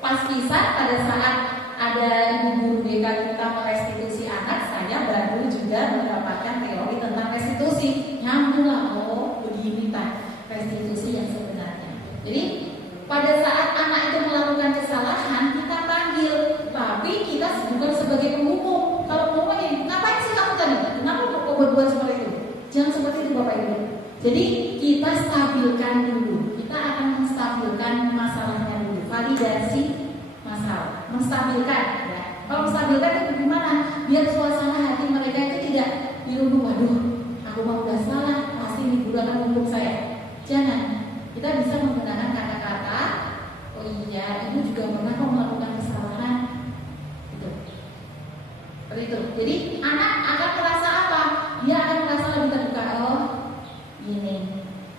Pas kisah pada saat ada ibu guru BK kita merestitusi anak, saya baru juga sudah mendapatkan teori tentang restitusi. Nyambunglah, oh begini tak restitusi yang sebenarnya. Jadi pada saat anak itu melakukan kesalahan, kita panggil, tapi kita bukan sebagai penghukum. Kalau penghukum, ngapain sih kamu tadi? Kenapa kok berbuat seperti itu? Jangan seperti itu Bapak Ibu. Jadi kita stabilkan dulu. Kita akan menstabilkan masalahnya dulu. Validasi masalah, menstabilkan. Ya. Kalau menstabilkan itu gimana? Biar suasana hati mereka itu tidak dirundung. Waduh, aku mau udah salah, pasti ini guru akan menghukum saya. Jangan. Kita bisa menggunakan kata-kata, oh iya, ibu juga pernah kok melakukan kesalahan. Gitu. Seperti itu. Jadi anak akan merasa apa? Dia akan merasa lebih terbuka. Oh, ini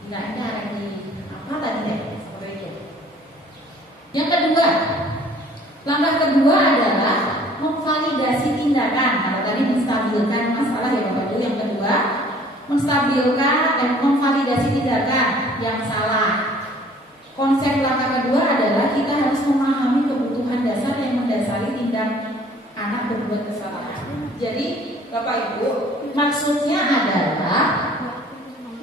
ada yang di apa tadi deh? Seperti itu. Yang kedua, langkah kedua adalah memvalidasi tindakan. Kalau tadi menstabilkan masalah ya Bapak Ibu. Yang kedua, menstabilkan dan memvalidasi tindakan yang salah. Konsep langkah kedua adalah kita harus memahami kebutuhan dasar yang mendasari tindak anak berbuat kesalahan. Jadi Bapak Ibu, maksudnya adalah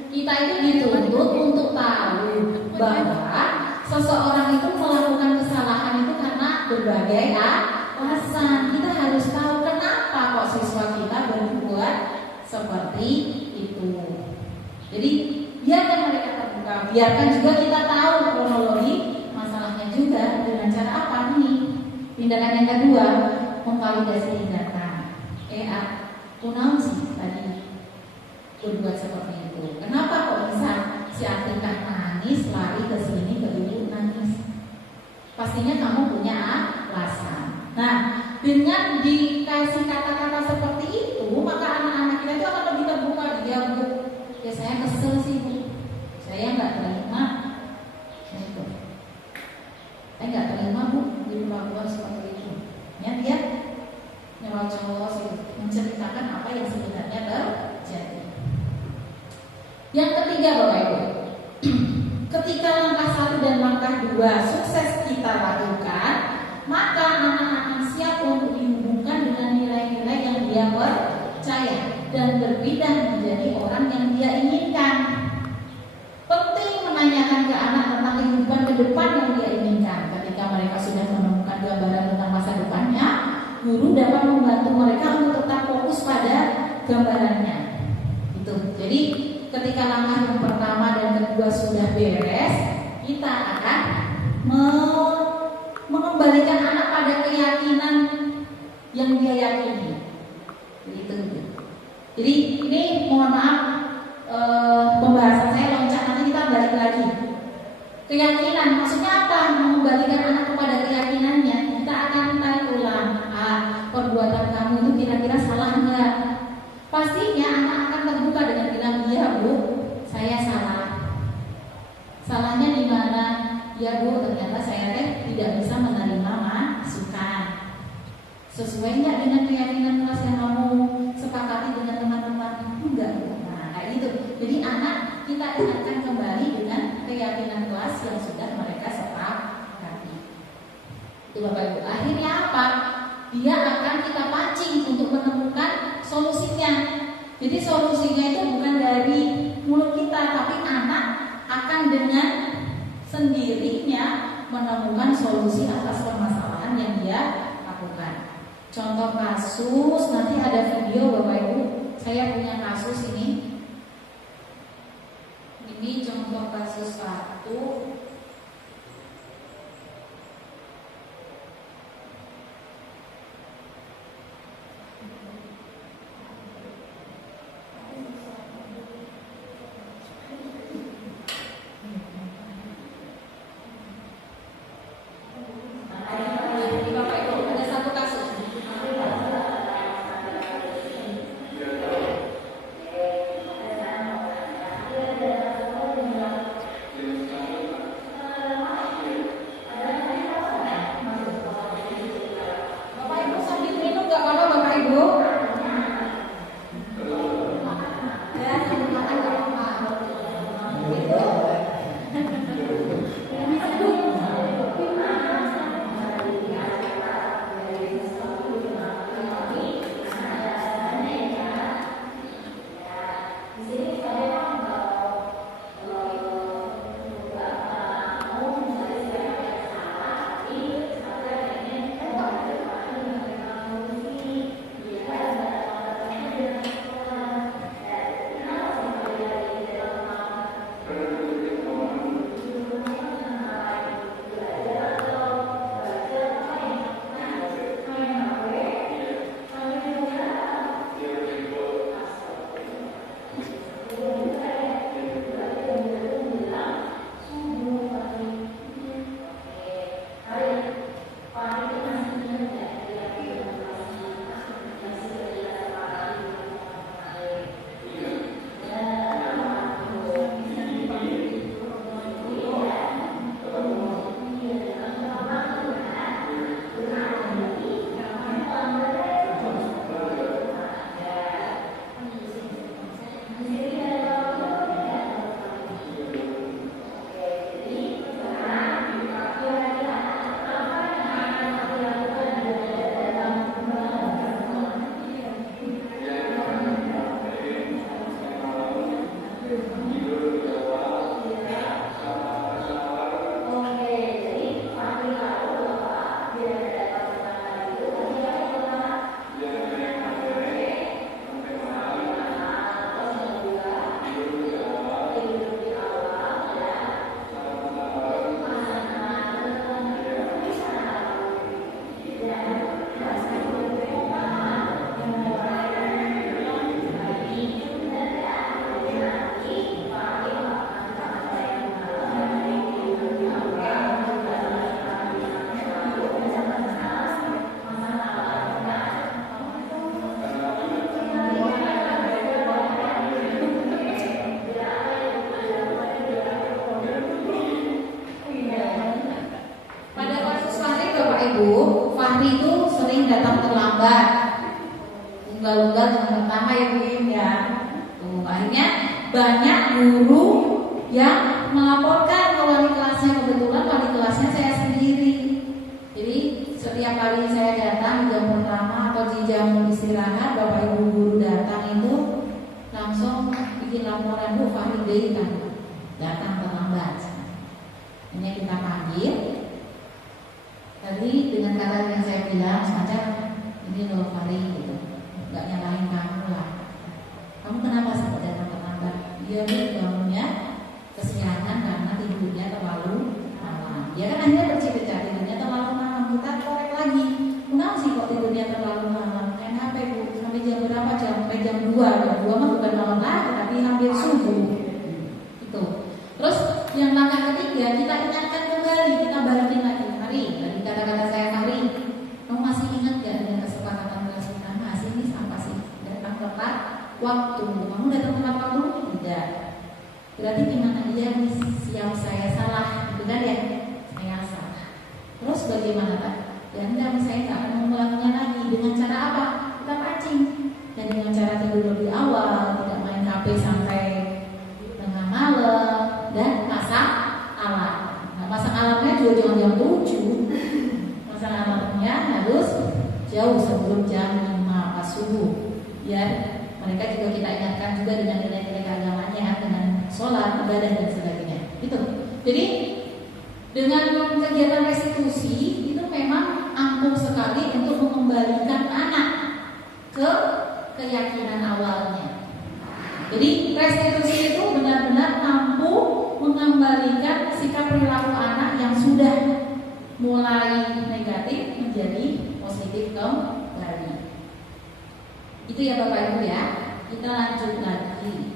kita itu dituntut untuk tahu bahwa seseorang itu melakukan kesalahan itu karena berbagai alasan. Kita harus tahu kenapa kok siswa kita berbuat seperti itu. Jadi biarkan mereka terbuka, biarkan juga kita tahu kronologi masalahnya juga. Dengan cara apa nih? Tindakan yang kedua, memvalidasi tindakan. Kunaon sih tadi berbuat seperti itu? Kenapa kok bisa si Atikah nangis lari ke sini ke ibu nangis? Pastinya kamu punya alasan. Nah, dengan dikasih kata-kata seperti itu, maka anak-anak kita itu akan lebih terbuka. Dia Bu, ya saya kesel sih Bu, saya nggak terima. Itu, saya nggak terima Bu diperlakukan seperti itu. Ya dia nyerocos itu, menceritakan apa yang sebenarnya terjadi. Yang ketiga Bapak Ibu, ketika langkah 1 dan langkah 2 sukses kita lakukan, maka anak akan siap untuk dihubungkan dengan nilai-nilai yang dia percaya dan berpindah menjadi orang yang dia inginkan. Penting menanyakan ke anak tentang kehidupan ke depan yang dia inginkan. Ketika mereka sudah menemukan gambaran tentang masa depannya, guru dapat membantu mereka untuk tetap fokus pada gambarannya. Itu. Jadi ketika langkah yang pertama dan kedua sudah beres, kita akan mengembalikan anak pada keyakinan yang dia yakini. Gitu. Jadi ini mohon maaf pembahasan saya loncat, nanti kita balik lagi. Keyakinan maksudnya apa? Mengembalikan anak kepada keyakinannya. Kita akan tarik ulang. Perbuatan kamu itu kira-kira salah enggak? Pastinya anak akan terbuka dengan bilang, iya Bu, saya salah. Salahnya di mana? Ya Bu, ternyata saya tidak bisa menerima masukan. Sesuai nggak dengan keyakinan kelas yang kamu sepakati dengan teman-teman? Enggak Bu. Nah, kayak gitu. Jadi anak kita akan kembali dengan keyakinan kelas yang sudah mereka sepakati. Itu Bapak Ibu. Akhirnya apa? Dia akan kita pancing untuk menemukan solusinya. Jadi solusinya itu bukan dari mulut kita, tapi anak akan dengan sendirinya menemukan solusi atas permasalahan yang dia lakukan. Contoh kasus, nanti ada video Bapak Ibu. Saya punya kasus ini. Ini contoh kasus 1. pertama ya Bim ya. Tuh, akhirnya banyak guru yang melaporkan ke wali kelasnya. Kebetulan wali kelasnya saya sendiri. Jadi setiap kali saya datang di jam pertama atau di jam istirahat, Bapak Ibu guru datang itu langsung bikin laporan, Bu Fahri datang terlambat. Ini kita panggil. Tadi dengan kata yang saya bilang semacam ini loh Fahri gitu, nggak nyalahin kamu lah. Kamu kenapa sampai datang terlambat? Dia bangunnya kesiangan karena tidurnya terlalu malam. Dia kan akhirnya bercerita tidurnya terlalu malam. Kita korek lagi. Kenapa sih kok tidurnya terlalu malam? Main HP Bu, sampai jam berapa? Sampai jam 2. Jam 2 mah bukan malam lagi, tapi hampir subuh. Itu. Terus yang langkah ketiga, kita ingatkan kembali, kita balikin lagi. Mari, tadi kata-kata saya Fahri, kamu masih ingat gak dengan kesepakatan kelas kita? Masih ini apa sih? Datang tepat waktu. Kamu datang tepat waktu? Tidak. Berarti gimana dia siap saya salah, gitu kan ya? Saya salah. Terus bagaimana Pak? Ya enggak, saya nggak akan mengulanginya lagi. Dengan cara apa? Kita pancing. Dan dengan cara tidur lebih awal, tidak main HP sampai tengah malam, dan pasang alarm. Nah, pasang alarmnya juga jangan jam 7. Pasang alarmnya harus jauh sebelum jam 5 pas subuh. Ya, mereka juga kita ingatkan juga dengan nilai-nilai keagamannya, dengan sholat, ibadah dan sebagainya. Itu. Jadi dengan kegiatan restitusi itu memang ampuh sekali untuk mengembalikan anak ke keyakinan awalnya. Jadi restitusi itu benar-benar mampu mengembalikan sikap perilaku anak yang sudah mulai negatif menjadi positif kembali. Itu ya Bapak Ibu ya. Kita lanjut lagi.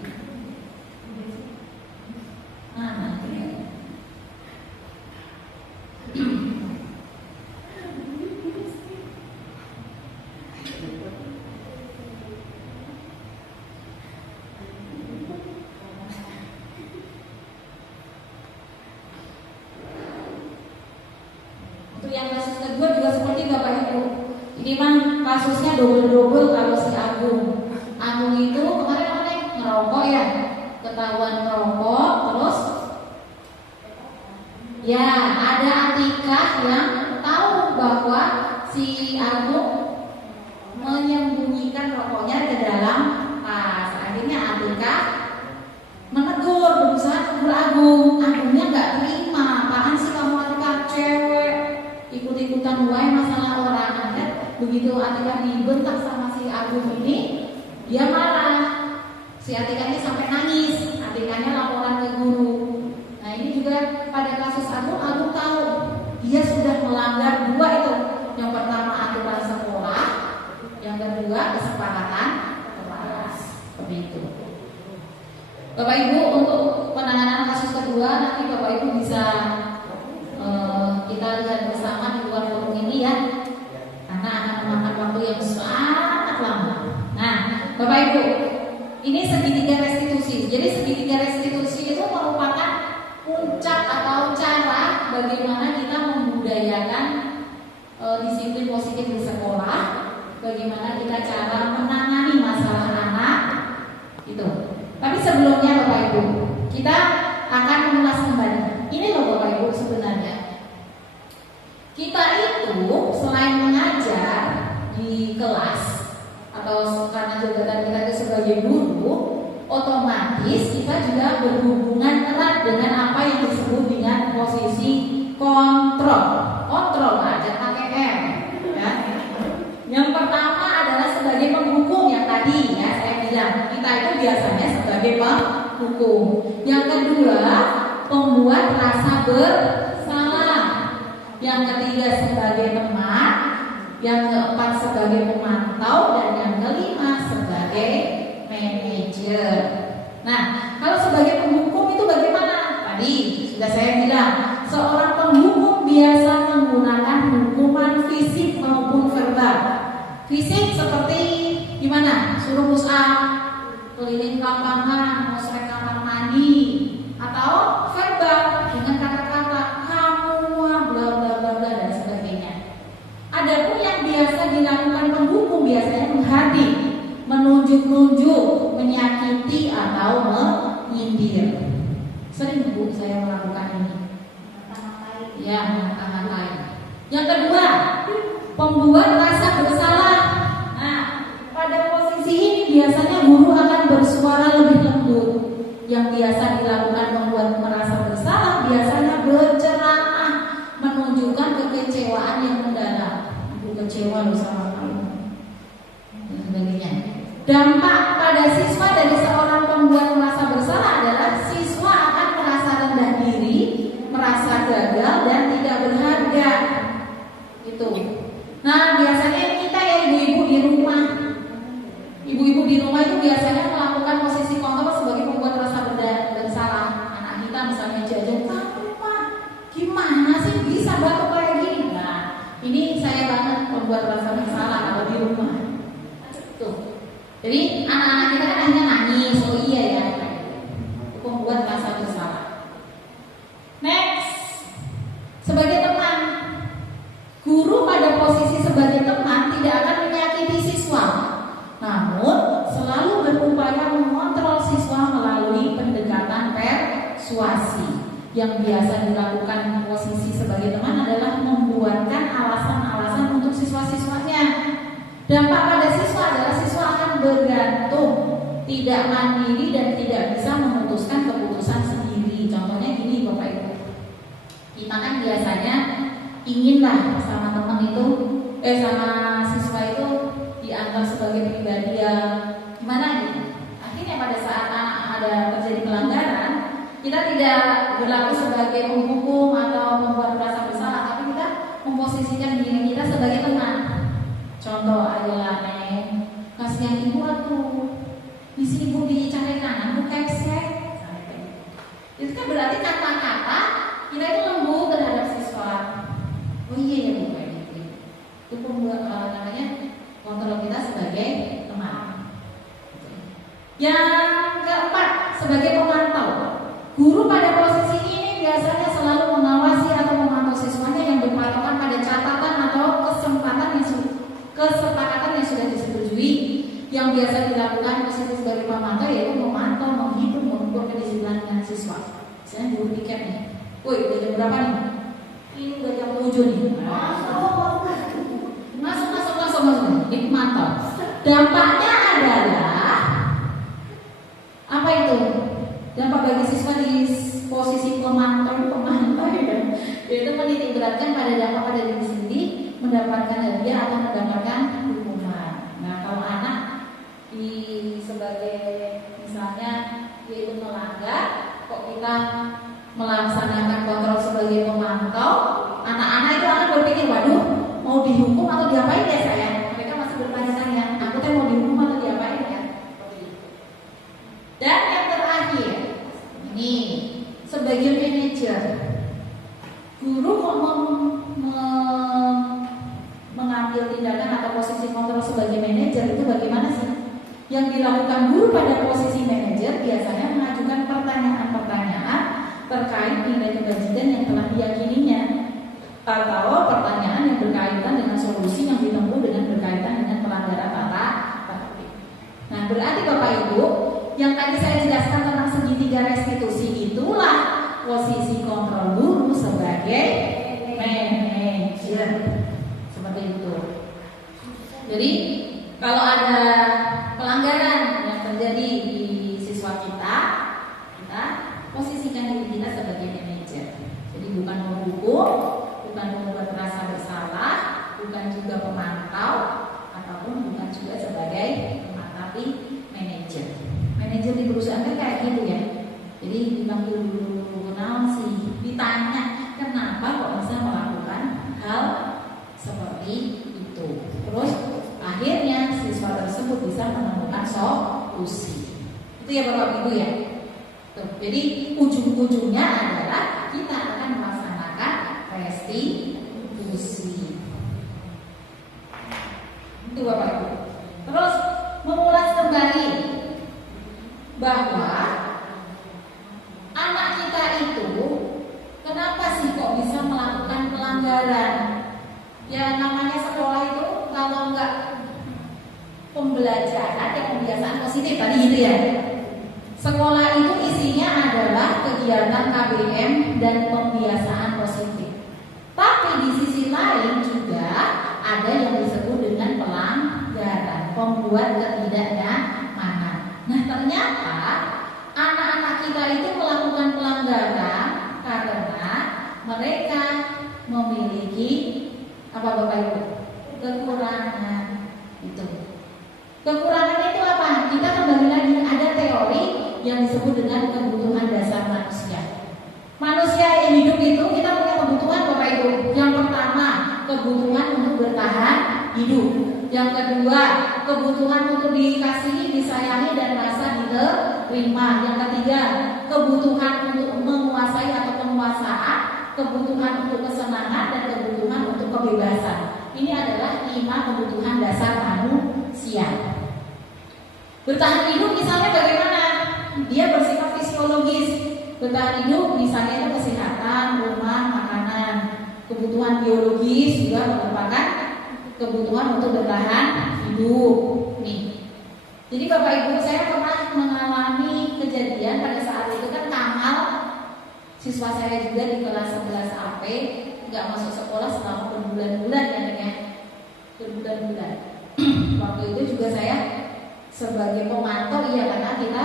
Untuk yang kasus kedua juga seperti Bapak Ibu. Ini mah kasusnya double-double kalau si Agung. Agung itu kemarin ngerokok ya, ketahuan ngerokok, terus ya ada Atikah yang tahu bahwa si Agung menyembunyikan rokoknya ke dalam tas. Akhirnya Atikah menegur, berusaha menegur Agung. Agungnya nggak terima. Apaan sih kamu Atikah, cewek, ikut-ikutan wae masalah orang. Kan begitu Atikah dibentak sama si Agung ini, dia marah. Si Atikah ini sampai nangis. Atikahnya laporan ke guru. Nah ini juga pada kasus Agung tahu dia sudah melanggar dua itu. Yang pertama aturan sekolah, yang kedua kesepakatan kelas. Seperti itu. Bapak Ibu, untuk penanganan kasus kedua nanti Bapak Ibu bisa kita lihat bersama di luar forum ini ya, karena akan memakan waktu yang sangat lama. Nah, Bapak Ibu, ini segitiga restitusi. Jadi segitiga restitusi itu merupakan puncak atau cara bagaimana kita membudayakan disiplin positif di sekolah, bagaimana kita cara menangani masalah anak itu. Tapi sebelumnya Bapak Ibu, kita akan mengulas kembali. Ini loh Bapak Ibu sebenarnya. Kita itu selain mengajar di kelas atau karena jabatan kita itu sebagai guru, otomatis kita juga berhubungan erat dengan apa yang disebut dengan posisi kontrol. Kontrol aja pakai M, ya. Yang pertama adalah sebagai penghukum yang tadi ya saya bilang kita itu biasanya sebagai penghukum. Yang kedua pembuat rasa bersalah. Yang ketiga sebagai teman. Yang keempat sebagai pemantau dan yang kelima sebagai manajer. Nah, kalau sebagai penghukum itu bagaimana? Tadi sudah saya bilang, seorang penghukum biasa menggunakan hukuman fisik maupun verbal. Fisik seperti gimana? Suruh push up, keliling lapangan, mosrek kamar mandi, atau verbal dengan kata-kata kamu, bla bla bla bla dan sebagainya. Adapun yang biasa dilakukan penghukum biasanya menghadik. menunjuk-nunjuk, menyakiti atau menyindir. Sering Bu saya melakukan ini. Ya, mengata-ngatai. Yang kedua, pembuat rasa bersalah. Nah, pada posisi ini biasanya guru akan bersuara lebih lembut. Yang biasa dilakukan membuat merasa bersalah biasanya berceramah, menunjukkan kekecewaan yang mendalam. Ibu kecewa loh sama kamu dan sebagainya. Dampak pada siswa dari seorang pembuat merasa bersalah adalah siswa akan merasa rendah diri, merasa gagal dan tidak berharga. Itu. Nah, biasanya kita ya ibu-ibu di rumah. Ibu-ibu di rumah itu biasanya melakukan posisi kontrol sebagai pembuat rasa bersalah. Anak kita misalnya jajan, "Kamu Pak, gimana sih bisa batuk kayak gini?" Nah, ini saya banget pembuat rasa bersalah kalau di rumah. Tuh. Jadi anak-anak kita kan akhirnya nangis. Oh iya ya. Itu pembuat rasa bersalah. Next, sebagai teman, guru pada posisi sebagai teman tidak akan menyakiti siswa, namun selalu berupaya mengontrol siswa melalui pendekatan persuasi. Yang biasa dilakukan posisi sebagai teman adalah membuatkan alasan-alasan untuk siswa-siswanya. Dampak pada siswa adalah siswa akan bergantung, tidak mandiri dan tidak bisa memutuskan keputusan sendiri. Contohnya gini Bapak Ibu, kita kan biasanya inginlah sama teman itu, sama siswa itu dianggap sebagai pribadi yang gimana gitu. Akhirnya pada saat ada terjadi pelanggaran, kita tidak berlaku sebagai penghukum atau membuat merasa bersalah, tapi kita memposisikan diri kita sebagai teman. Contoh adalah Neng, kasihan ibu atuh, di sini bu dicari kanan, bu kesek. Itu kan berarti kata-kata kita itu lembut terhadap siswa. Oh iya ya bu, kayak gitu. Itu pembuat namanya kontrol kita sebagai teman. Yang keempat, sebagai pemantau. Guru pada posisi ini biasanya selalu mengawasi atau memantau siswanya yang berpatokan pada catatan atau kesepakatan yang sudah disetujui. Yang biasa dilakukan posisi sebagai pemantau yaitu memantau, menghitung, mengukur kedisiplinan siswa. Misalnya guru piket nih, woi udah jam berapa nih? Ini udah jam 7 nih. Masuk. Ini mantap. Dampaknya adalah apa itu? Dampak bagi siswa di posisi pemantau ya, yaitu menitik beratkan pada dampak pada diri sendiri, mendapatkan hadiah atau mendapatkan hukuman. Nah, kalau anak sebagai misalnya dia itu melanggar, kok kita melaksanakan kontrol sebagai pemantau, anak-anak itu akan berpikir, waduh, mau dihukum atau diapain ya saya? Mereka masih bertanya-tanya, aku tuh mau dihukum atau diapain ya? Dan yang terakhir, ini sebagai manajer, guru mengambil tindakan atau posisi kontrol sebagai manajer itu bagaimana sih? Yang dilakukan guru pada posisi manajer biasanya mengajukan pertanyaan-pertanyaan terkait nilai kebajikan yang telah diyakininya, atau pertanyaan yang berkaitan dengan solusi yang ditempuh dengan berkaitan dengan pelanggaran tata tertib. Nah, berarti Bapak Ibu, yang tadi saya jelaskan tentang segitiga restitusi itulah posisi kontrol guru sebagai manajer. Seperti itu. Jadi kalau ada pelanggaran yang terjadi di siswa kita posisikan diri kita sebagai manajer. Jadi bukan menghukum, bukan membuat rasa bersalah, bukan juga pemantau, ataupun bukan juga sebagai teman, tapi manajer. Manajer di perusahaan kan kayak gitu ya. Jadi dipanggil dulu naon sih, ditanya kenapa kok bisa melakukan hal seperti itu. Terus akhirnya siswa tersebut bisa menemukan solusi. Itu ya Bapak Ibu ya. Tuh, jadi ujung-ujungnya adalah kita akan melaksanakan restitusi. Itu Bapak Ibu. Terus mengulas kembali bahwa anak kita itu kenapa sih kok bisa melakukan pelanggaran? Ya namanya sekolah itu kalau enggak pembelajaran ya gitu ya. Sekolah itu isinya adalah kegiatan KBM dan pembiasaan positif. Tapi di sisi lain juga ada yang disebut dengan pelanggaran, pembuat ketidaknyamanan. Nah, ternyata anak-anak kita itu melakukan pelanggaran karena mereka memiliki apa Bapak Ibu? Kekurangan. Itu. Kekurangan itu apa? Kita kembali lagi, ada teori yang disebut dengan kebutuhan dasar manusia. Manusia yang hidup itu kita punya kebutuhan Bapak Ibu. Yang pertama, kebutuhan untuk bertahan hidup. Yang kedua, kebutuhan untuk dikasihi, disayangi dan merasa diterima. Yang ketiga, kebutuhan untuk menguasai atau penguasaan, kebutuhan untuk kesenangan dan kebutuhan untuk kebebasan. Ini adalah 5 kebutuhan dasar manusia. Bertahan hidup misalnya bagaimana? Dia bersifat fisiologis. Bertahan hidup misalnya itu kesehatan, rumah, makanan. Kebutuhan biologis juga merupakan kebutuhan untuk bertahan hidup. Nih. Jadi Bapak Ibu, saya pernah mengalami kejadian pada saat itu kan Kamal, siswa saya juga di kelas 11 AP, nggak masuk sekolah selama berbulan-bulan ya, berbulan-bulan. Waktu itu juga saya sebagai pemantau, ya, karena kita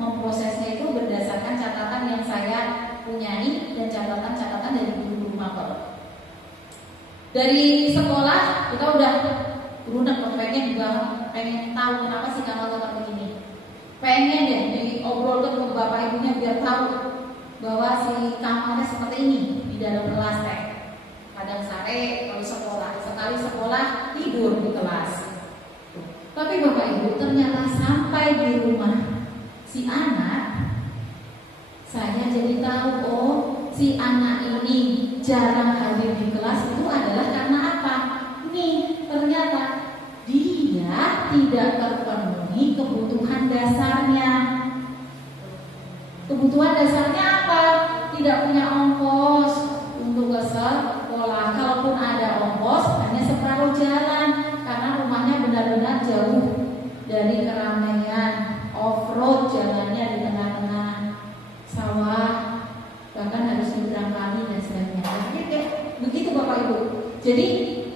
memprosesnya itu berdasarkan catatan yang saya punyai dan catatan-catatan dari guru mapel. Dari sekolah kita udah berunek, pengen tahu kenapa sih Kamal tetap begini. Pengen deh diobrolkan ke bapak ibunya biar tahu bahwa si Kamalnya seperti ini di dalam kelas teh. Kadang sare kalau sekolah, sekali sekolah tidur di kelas. Tapi Bapak Ibu, ternyata sampai di rumah si anak, saya jadi tahu, oh, si anak ini jarang hadir di kelas itu adalah karena apa? Nih, ternyata dia tidak terpenuhi kebutuhan dasarnya. Kebutuhan dasarnya apa? Tidak punya ongkos untuk ke sekolah. Kalaupun ada ongkos, hanya separuh jalan karena rumahnya benar-benar jauh dari keramaian, off-road jalannya di tengah-tengah sawah, bahkan harus nyebrang kali dan sebagainya. Begitu Bapak Ibu. Jadi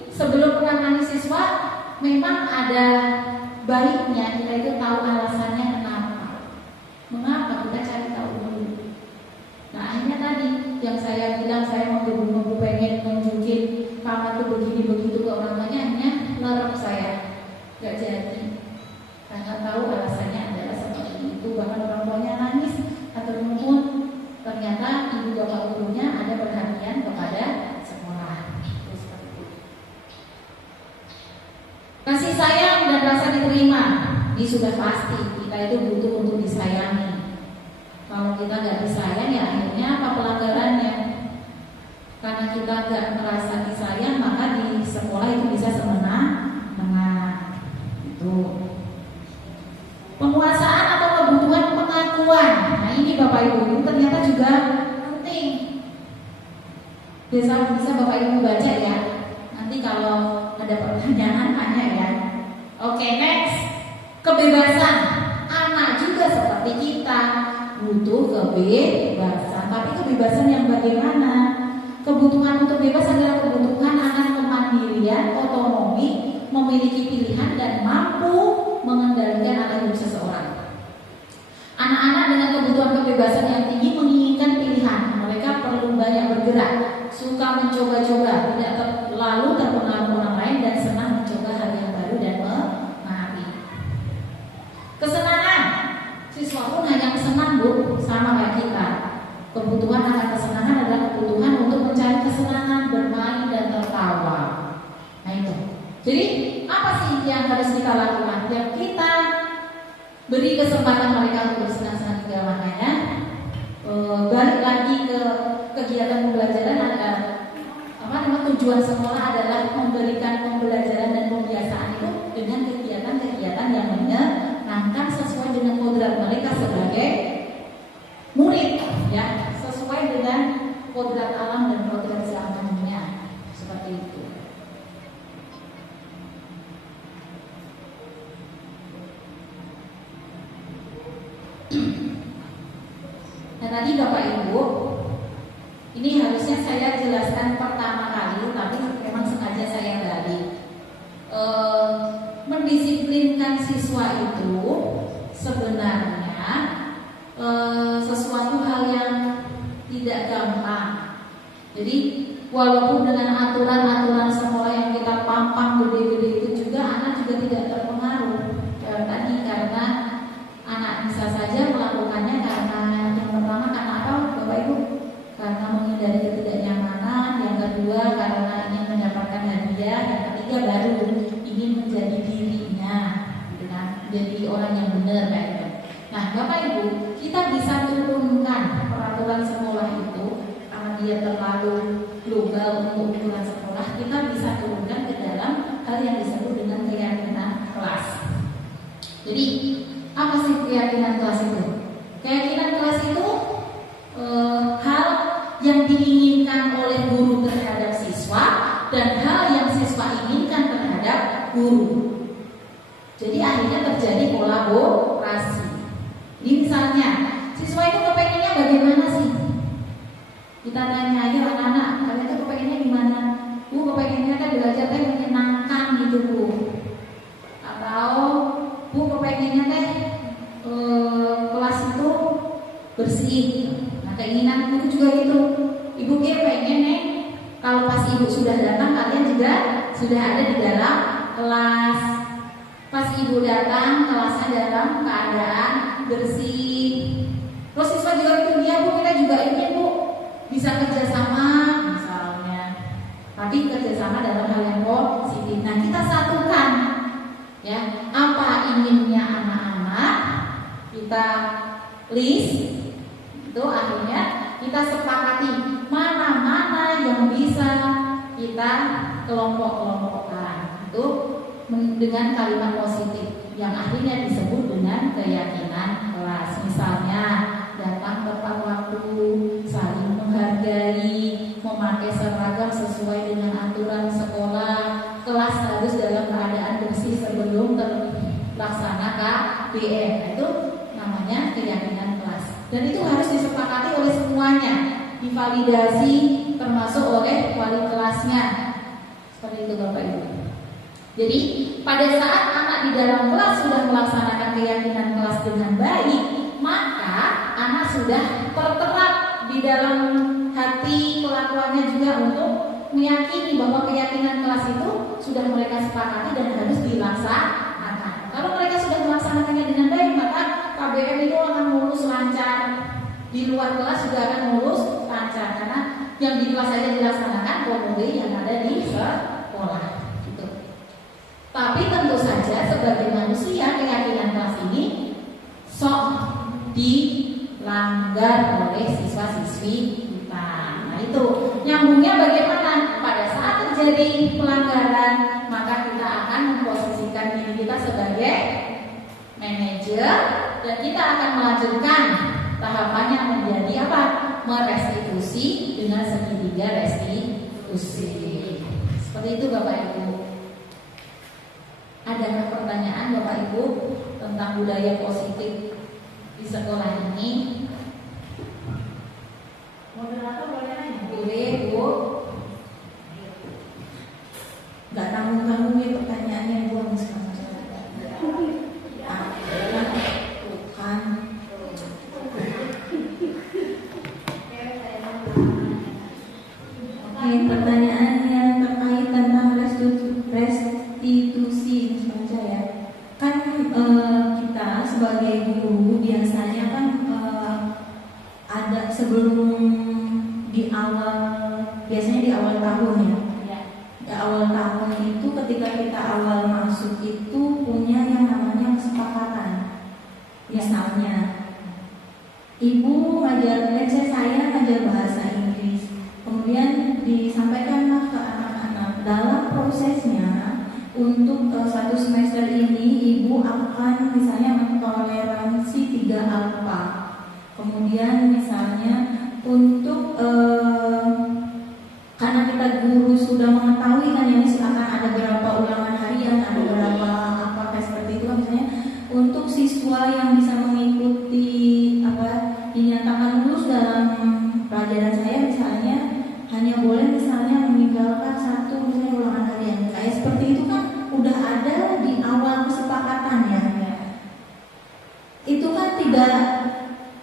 sebelum menangani siswa, memang ada baiknya kita itu tahu alasannya kenapa. Mengapa, kita cari tahu dulu. Nah, akhirnya tadi yang saya bilang, saya mau pengen nunjukin Kamal itu begini begitu ke orang tuanya, akhirnya larang saya, gak jadi. Karena tahu alasannya adalah seperti itu. Bahkan orang tuanya nangis atau nuntun. Ternyata ibu bapak gurunya ada perhatian kepada sekolah. Kasih sayang dan rasa diterima, ini sudah pasti. Kita itu butuh untuk disayangi. Kalau kita nggak disayang, ya akhirnya apa pelanggarannya? Karena kita nggak merasa disayang, maka di sekolah itu bisa semena-mena. Itu penguasaan atau kebutuhan pengakuan. Nah, ini Bapak Ibu ternyata juga penting. Bisa Bapak Ibu baca ya. Nanti kalau ada pertanyaan tanya ya. Oke, next. Kebebasan. Anak juga seperti kita butuh kebebasan. Tapi kebebasan yang bagaimana? Kebutuhan untuk bebas adalah kebutuhan akan kemandirian, otonomi, memiliki pilihan dan mampu mengendalikan arah hidup seseorang. Anak-anak dengan kebutuhan kebebasan yang tinggi menginginkan pilihan. Mereka perlu banyak bergerak, suka mencoba-coba, tidak lalu terpengaruh orang lain dan senang mencoba hal yang baru dan menarik. Kesenangan, siswa pun hanya senang Bu, sama kayak kita. Kebutuhan akan kesenangan adalah kebutuhan untuk mencari kesenangan, bermain dan tertawa. Nah itu. Jadi apa sih yang harus kita lakukan? Yang kita beri kesempatan mereka untuk bersenang-senang juga, makanya balik lagi ke kegiatan pembelajaran. Ada tujuan sekolah adalah memberikan pembelajaran dan pembiasaan itu dengan kegiatan-kegiatan yang menyenangkan sesuai dengan kodrat mereka sebagai murid, ya, sesuai dengan kodrat alam dan kodrat zamannya, seperti itu. Nah tadi Bapak Ibu, ini harusnya saya jelaskan pertama kali, tapi memang sengaja saya balik. Mendisiplinkan siswa itu sebenarnya sesuatu hal yang tidak gampang. Jadi walaupun dengan aturan-aturan sekolah yang kita pampang gede-gede itu juga anak juga tidak terpengaruh. Tadi karena anak bisa saja melakukannya karena yang pertama karena apa Bapak Ibu? Karena menghindari ketidaknyamanan, yang kedua karena ingin mendapatkan hadiah, yang ketiga baru ingin menjadi dirinya, gitu kan? Jadi orang yang benar kayak gitu. Nah Bapak Ibu, kita bisa turunkan peraturan sekolah itu karena dia terlalu global untuk ukuran sekolah, kita bisa turunkan ke dalam hal yang disebut dengan keyakinan kelas. Jadi apa sih keyakinan kelas itu? Keyakinan kelas itu hal yang diinginkan oleh guru terhadap siswa dan hal yang siswa inginkan terhadap guru. Jadi akhirnya terjadi kolaborasi. Ini misalnya siswa itu kepengennya bagaimana sih? Kita tanya aja anak-anak, kalian tuh kepengennya gimana? Bu, kepengennya kan belajar teh menyenangkan gitu Bu. Atau Bu kepengennya teh kelas itu bersih. Nah keinginan guru juga gitu. Ibu kira pengen nih kalau pas ibu sudah datang kalian juga sudah ada di dalam kelas. Pas ibu datang kelasnya dalam keadaan bersih. Terus siswa juga itu dia Bu, kita juga ingin Bu bisa kerjasama misalnya. Tapi kerjasama dalam hal yang positif. Nah kita satukan ya apa inginnya anak-anak, kita list itu akhirnya kita sepakati mana-mana yang bisa kita kelompok-kelompokkan itu dengan kalimat positif yang akhirnya disebut dengan keyakinan kelas. Misalnya datang tepat waktu, saling menghargai, memakai seragam sesuai dengan aturan sekolah, kelas harus dalam keadaan bersih sebelum terlaksana KBM. Itu namanya keyakinan kelas. Dan itu harus disepakati oleh semuanya, divalidasi termasuk oleh wali kelasnya. Seperti itu Bapak Ibu. Jadi pada saat anak di dalam kelas sudah melaksanakan keyakinan kelas dengan baik, maka anak sudah terterap di dalam hati kelakuannya juga untuk meyakini bahwa keyakinan kelas itu sudah mereka sepakati dan harus dilaksanakan. Kalau mereka sudah melaksanakannya dengan baik, maka KBM itu akan mulus lancar. Di luar kelas juga akan mulus lancar karena yang di kelas saja dilaksanakan komode yang ada di sekolah. Gitu. Tapi tentu saja sebagai manusia keyakinan kelas ini sok dilanggar oleh siswa-siswi kita. Nah itu nyambungnya bagaimana? Pada saat terjadi pelanggaran, maka kita akan memposisikan diri kita sebagai manajer dan kita akan melanjutkan tahapannya menjadi apa? Merestitusi dengan segitiga restitusi. Seperti itu Bapak Ibu. Adakah pertanyaan Bapak Ibu tentang budaya positif di sekolah ini? Moderator boleh nanya? Boleh Bu. Gak tanggung-tanggung ya pertanyaannya buang sekarang. Bukan. Oke, pertanyaan yang terkait tentang restitusi saja ya. Kan kita sebagai guru biasanya kan ada sebelum biasanya di awal tahun ya. Di awal tahun itu ketika kita awal masuk itu punya yang namanya kesepakatan. Misalnya ibu ngajar, saya ngajar bahasa Inggris. Kemudian disampaikanlah ke anak-anak dalam prosesnya untuk satu semester ini ibu akan misalnya mentoleransi 3 alfa. Kemudian misalnya untuk karena kita guru sudah mengetahui kan ya akan ada berapa ulangan harian, ada berapa apa seperti itu kan misalnya untuk siswa yang bisa mengikuti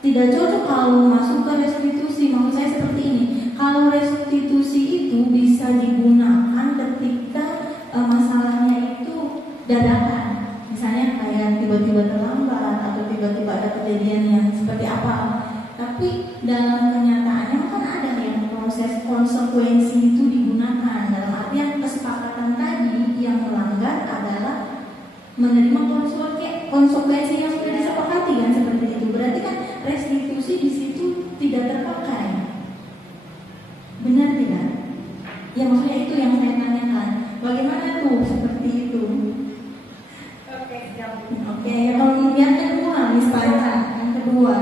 tidak cocok kalau masuk ke restitusi. Maksud saya seperti ini, kalau restitusi itu bisa digunakan ketika masalahnya itu dadakan, misalnya kayak tiba-tiba terlambat atau tiba-tiba ada kejadian yang seperti apa. Tapi dalam kenyataannya kan ada yang proses konsekuensi itu digunakan, dalam artian kesepakatan tadi yang melanggar adalah menerima konsekuensi yang sudah disepakati kan, seperti itu. Berarti kan restitusi di situ tidak terpakai. Benar tidak? Ya maksudnya itu yang saya tanyakan. Bagaimana tuh seperti itu? Oke, kemudian kedua, Miss Panca, yang kedua.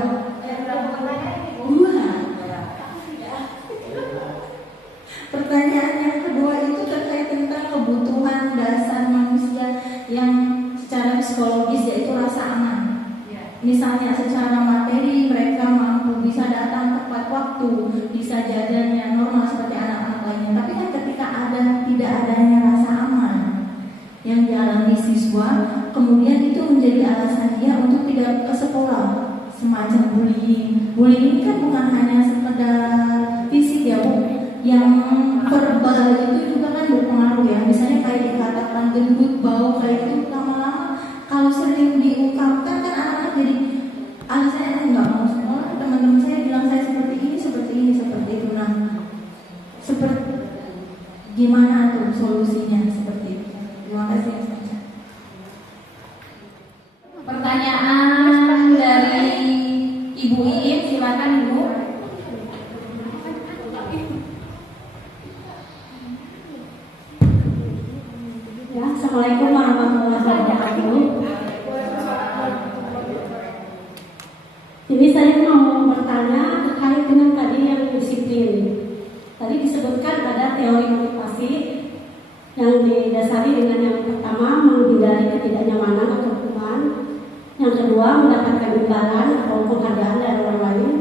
Pertanyaan yang kedua itu terkait tentang kebutuhan dasar manusia yang secara psikologis, yaitu rasa aman. Misalnya secara materi mereka mampu bisa datang tepat waktu, bisa jajannya normal seperti anak-anak lainnya. Tapi kan ketika tidak adanya rasa aman yang dialami siswa, kemudian itu menjadi alasan dia untuk tidak ke sekolah, semacam bullying. Bullying ini kan bukan hanya sekedar fisik ya Bu, yang verbal itu juga kan berpengaruh ya. Misalnya kayak dikatakan gendut, bau, kayak itu lama-lama kalau sering diungkapkan kan anak-anak jadi alasannya nggak mau sekolah. Teman-teman saya bilang saya seperti ini, seperti itu. Nah, seperti gimana tuh solusinya seperti itu? Terima kasih. Pertanyaan dari Ibu Iim, silakan Ibu. Ya, Assalamualaikum warahmatullahi wabarakatuh. Jadi saya mau bertanya terkait dengan tadi yang disiplin. Tadi disebutkan ada teori motivasi yang didasari dengan yang pertama menghindari ketidaknyamanan atau hukuman, yang kedua mendapatkan imbalan atau penghargaan dari orang lain,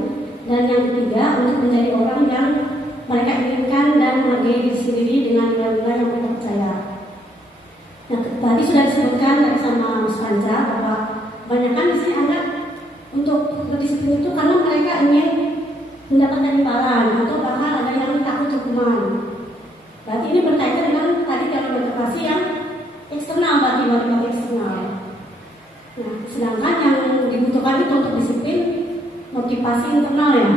dan yang ketiga untuk menjadi orang yang mereka inginkan dan menghargai diri sendiri dengan nilai-nilai yang mereka percaya. Nah, tadi sudah disebutkan dari sama Mas Panca bahwa kebanyakan di sini anak untuk berdisiplin itu karena mereka ingin mendapatkan imbalan atau bahkan ada yang takut hukuman. Berarti ini berkaitan dengan tadi dalam motivasi yang eksternal, berarti motivasi eksternal. Nah, sedangkan yang dibutuhkan itu untuk disiplin motivasi internal ya.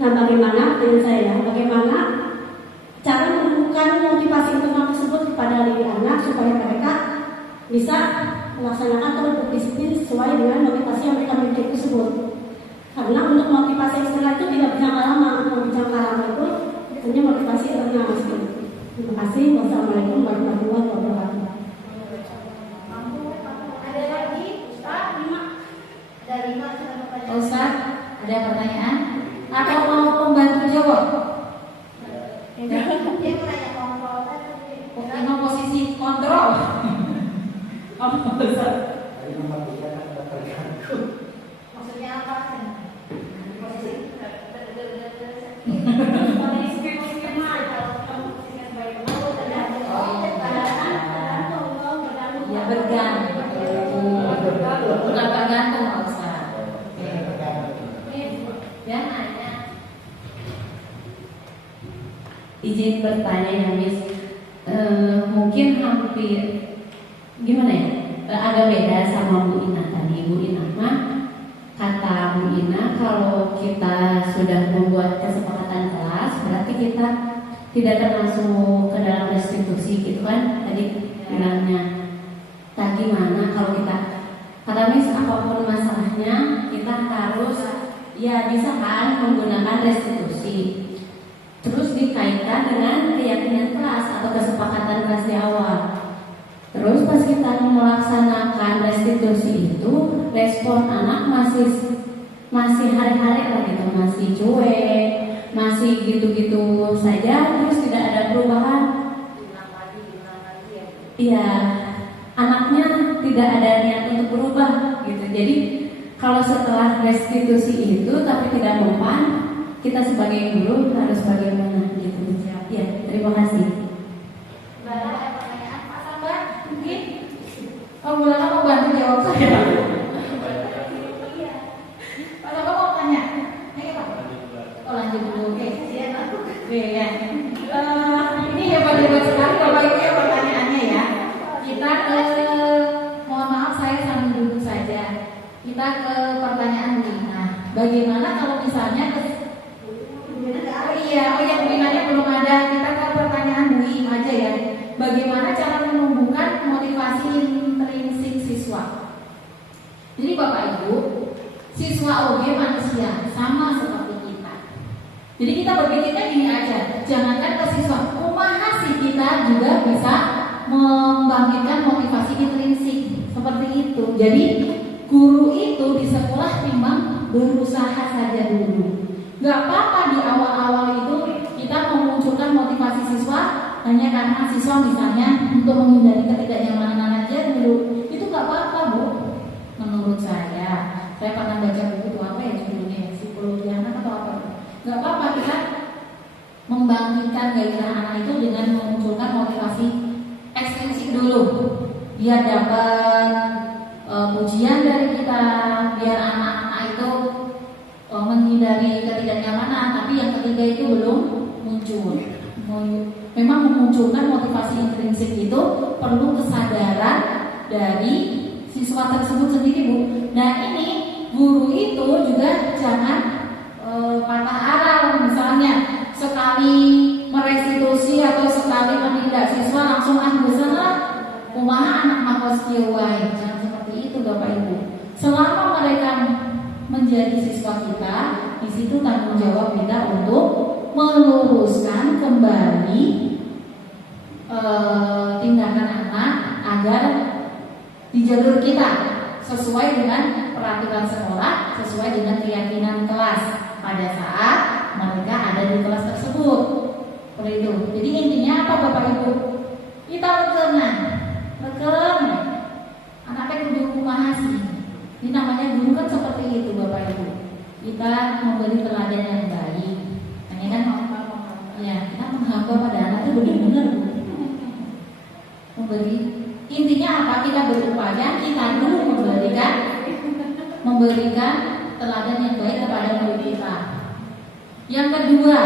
Nah, bagaimana dengan saya? Bagaimana cara menemukan motivasi internal tersebut kepada diri anak supaya mereka bisa melaksanakan atau berdisiplin sesuai dengan motivasi yang mereka miliki tersebut. Karena untuk motivasi eksternal itu tidak berjangka lama, berjangka lama itu hanya motivasi internal. Terima kasih. Wassalamualaikum warahmatullahi wabarakatuh. Ada lagi Ustaz? Ustaz, ada pertanyaan? Atau mau pembantu jawab? Dia menanya kontrol tadi. Mau posisi kontrol? Ustaz. Maksudnya apa? Ya bergantung. Bukan bergantung Ustaz. Ya nanya. Izin bertanya ya Miss, mungkin hampir gimana ya, agak beda sama Bu Ina tadi. Bu Ina mah kata Bu Ina kalau kita sudah membuat kesepakatan kelas berarti kita tidak termasuk ke dalam restitusi gitu kan tadi bilangnya. Tadi mana kalau kita kata Miss apapun masalahnya kita harus ya bisa kan menggunakan restitusi. Terus dikaitkan dengan keyakinan kelas atau kesepakatan kelas di awal. Terus pas kita melaksanakan restitusi itu, respon anak masih hari-hari lah gitu, masih cuek, masih gitu-gitu saja, terus tidak ada perubahan. Iya, anaknya tidak ada niat untuk berubah gitu. Jadi kalau setelah restitusi itu tapi tidak mempan, kita sebagai guru harus bagaimana gitu. Ya, terima kasih. Ada pertanyaan Pak Sambar? Mungkin? Oh, boleh mau bantu jawab saya? kita ke pertanyaan Bu Ina. Bagaimana kalau misalnya yang Bu Inanya belum ada, kita ke pertanyaan Bu Ina aja ya. Bagaimana cara menumbuhkan motivasi intrinsik siswa? Jadi Bapak Ibu, siswa OG manusia sama seperti kita. Jadi kita berpikirnya gini aja, jangankan ke siswa, kumaha sih kita juga bisa membangkitkan motivasi intrinsik seperti itu. Jadi guru itu di sekolah timbang berusaha saja dulu. Gak apa-apa di awal-awal itu kita memunculkan motivasi siswa hanya karena siswa misalnya untuk menghindari ketidaknyamanan aja dulu. Itu gak apa-apa Bu. Menurut saya pernah baca buku itu apa ya judulnya, psikologi anak atau apa. Gak apa-apa kita membangkitkan gairah anak itu dengan memunculkan motivasi ekstrinsik dulu, biar dapat pujian dari kita, biar anak-anak itu menghindari ketidaknyamanan. Tapi yang ketiga itu belum muncul. Memang memunculkan motivasi intrinsik itu perlu kesadaran dari siswa tersebut sendiri Bu. Nah ini guru itu juga jangan patah arang, misalnya sekali merestitusi atau sekali menindak siswa langsung lah kumaha anak makos kieu wae. Jangan seperti itu Bapak Ibu. Selama mereka menjadi siswa kita, di situ tanggung jawab kita untuk meluruskan kembali tindakan anak agar di jalur kita sesuai dengan peraturan sekolah, sesuai dengan keyakinan kelas pada saat mereka ada di kelas tersebut. Seperti itu. Jadi intinya apa Bapak Ibu? Kita lekenan, anaknya kudu kumaha sih. Ini namanya guru kan seperti itu Bapak Ibu. Kita memberi teladan yang baik. Hanya kan ya kita menghamba pada anak itu benar-benar memberi. Intinya apa? Kita berupaya kita dulu memberikan teladan yang baik kepada murid kita. Yang kedua,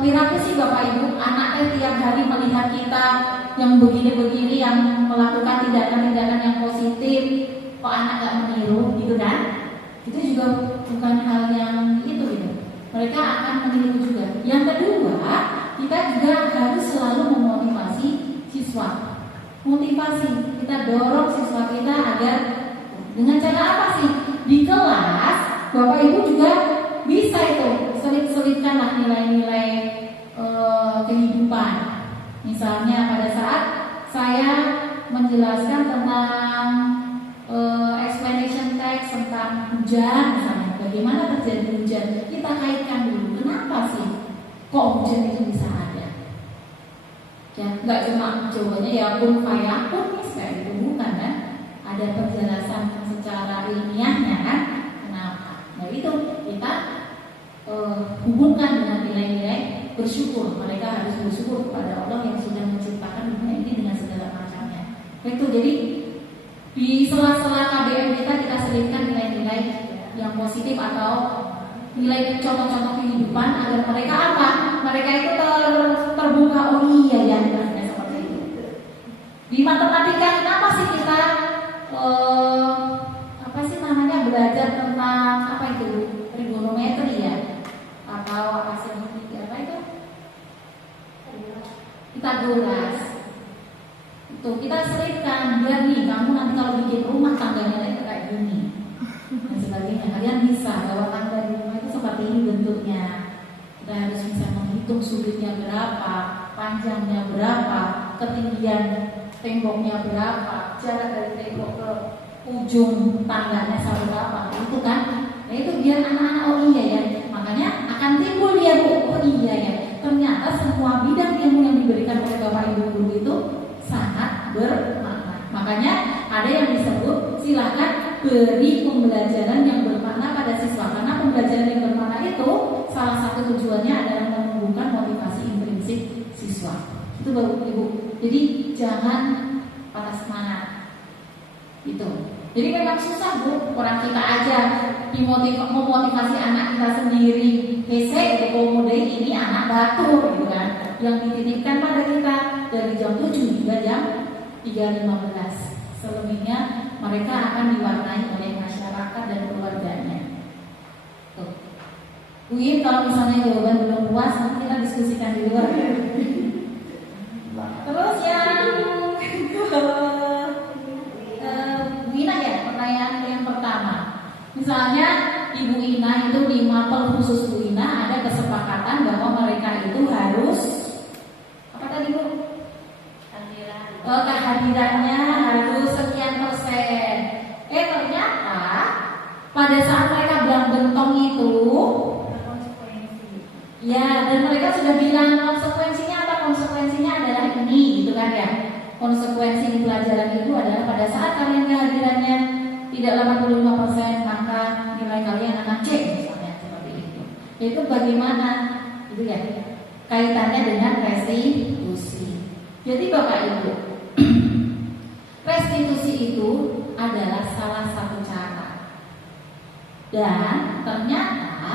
piraku sih Bapak Ibu, anaknya tiap hari melihat kita yang begini-begini, yang melakukan tindakan-tindakan yang positif, kok anak gak meniru gitu kan? Itu juga bukan hal yang itu gitu. Mereka akan meniru juga. Yang kedua, kita juga harus selalu memotivasi siswa. Motivasi, kita dorong siswa kita agar dengan cara apa sih? Di kelas, Bapak Ibu juga bisa itu selip-selipkanlah nilai-nilai kehidupan. Misalnya pada saat saya menjelaskan tentang explanation text tentang hujan, misalnya bagaimana terjadi hujan, kita kaitkan dulu. Kenapa sih kok hujan itu bisa ada? Ya, nggak cuma jawabannya ya pun fayakun, kayak itu bukan kan? Ada penjelasan secara ilmiahnya kan? Kenapa? Nah itu kita hubungkan dengan nilai-nilai bersyukur. Mereka harus bersyukur kepada Allah yang sudah menciptakan dunia ini dengan segala macamnya. Itu jadi di sela-sela KBM kita selipkan nilai-nilai yang positif atau nilai contoh-contoh kehidupan agar mereka apa? Mereka itu terbuka. Oh iya ya, seperti itu. Di matematika kenapa sih kita belajar tentang apa itu trigonometri ya? Atau apa sih apa itu? Pitagoras. Itu kita selipkan biar nih kamu nanti kalau bikin rumah tangganya itu kayak gini dan sebagainya. Kalian bisa bahwa tangga di rumah itu seperti ini bentuknya. Kita harus bisa menghitung sudutnya berapa, panjangnya berapa, ketinggian temboknya berapa, jarak dari tembok ke ujung tangganya sampai berapa. Itu kan, nah itu biar anak-anak oh iya ya. Makanya akan timbul dia oh iya ya. Ternyata semua bidang ilmu yang diberikan oleh Bapak Ibu guru itu sangat bermakna. Makanya ada yang disebut silakan beri pembelajaran yang bermakna pada siswa. Karena pembelajaran yang bermakna itu salah satu tujuannya adalah menumbuhkan motivasi intrinsik siswa. Itu Bapak Ibu. Jadi jangan patah semangat. Itu. Jadi memang susah Bu, orang kita aja memotivasi anak kita sendiri. Hese itu komodo ini anak batur gitu kan, yang dititipkan pada kita dari jam 7 hingga jam 3.15. Selebihnya mereka akan diwarnai oleh masyarakat dan keluarganya. Tuh. Win, kalau misalnya jawaban belum puas, nanti kita diskusikan di luar. Terus yang Wina ya, pertanyaan yang pertama. Misalnya Ibu Ina itu di mapel khusus Bu Ina ada kesepakatan bahwa mereka itu harus apa tadi Bu? Kehadirannya harus sekian persen. Ternyata pada saat mereka belang bentong itu, ya, dan mereka sudah bilang konsekuensinya apa? Konsekuensinya adalah ini, gitu kan ya? Konsekuensi di pelajaran itu adalah pada saat kalian kehadirannya tidak 85%, maka nilai kalian akan C, misalnya seperti itu. Itu bagaimana? Itu ya, kaitannya dengan restitusi. Jadi Bapak Ibu, restitusi itu adalah salah satu cara. Dan ternyata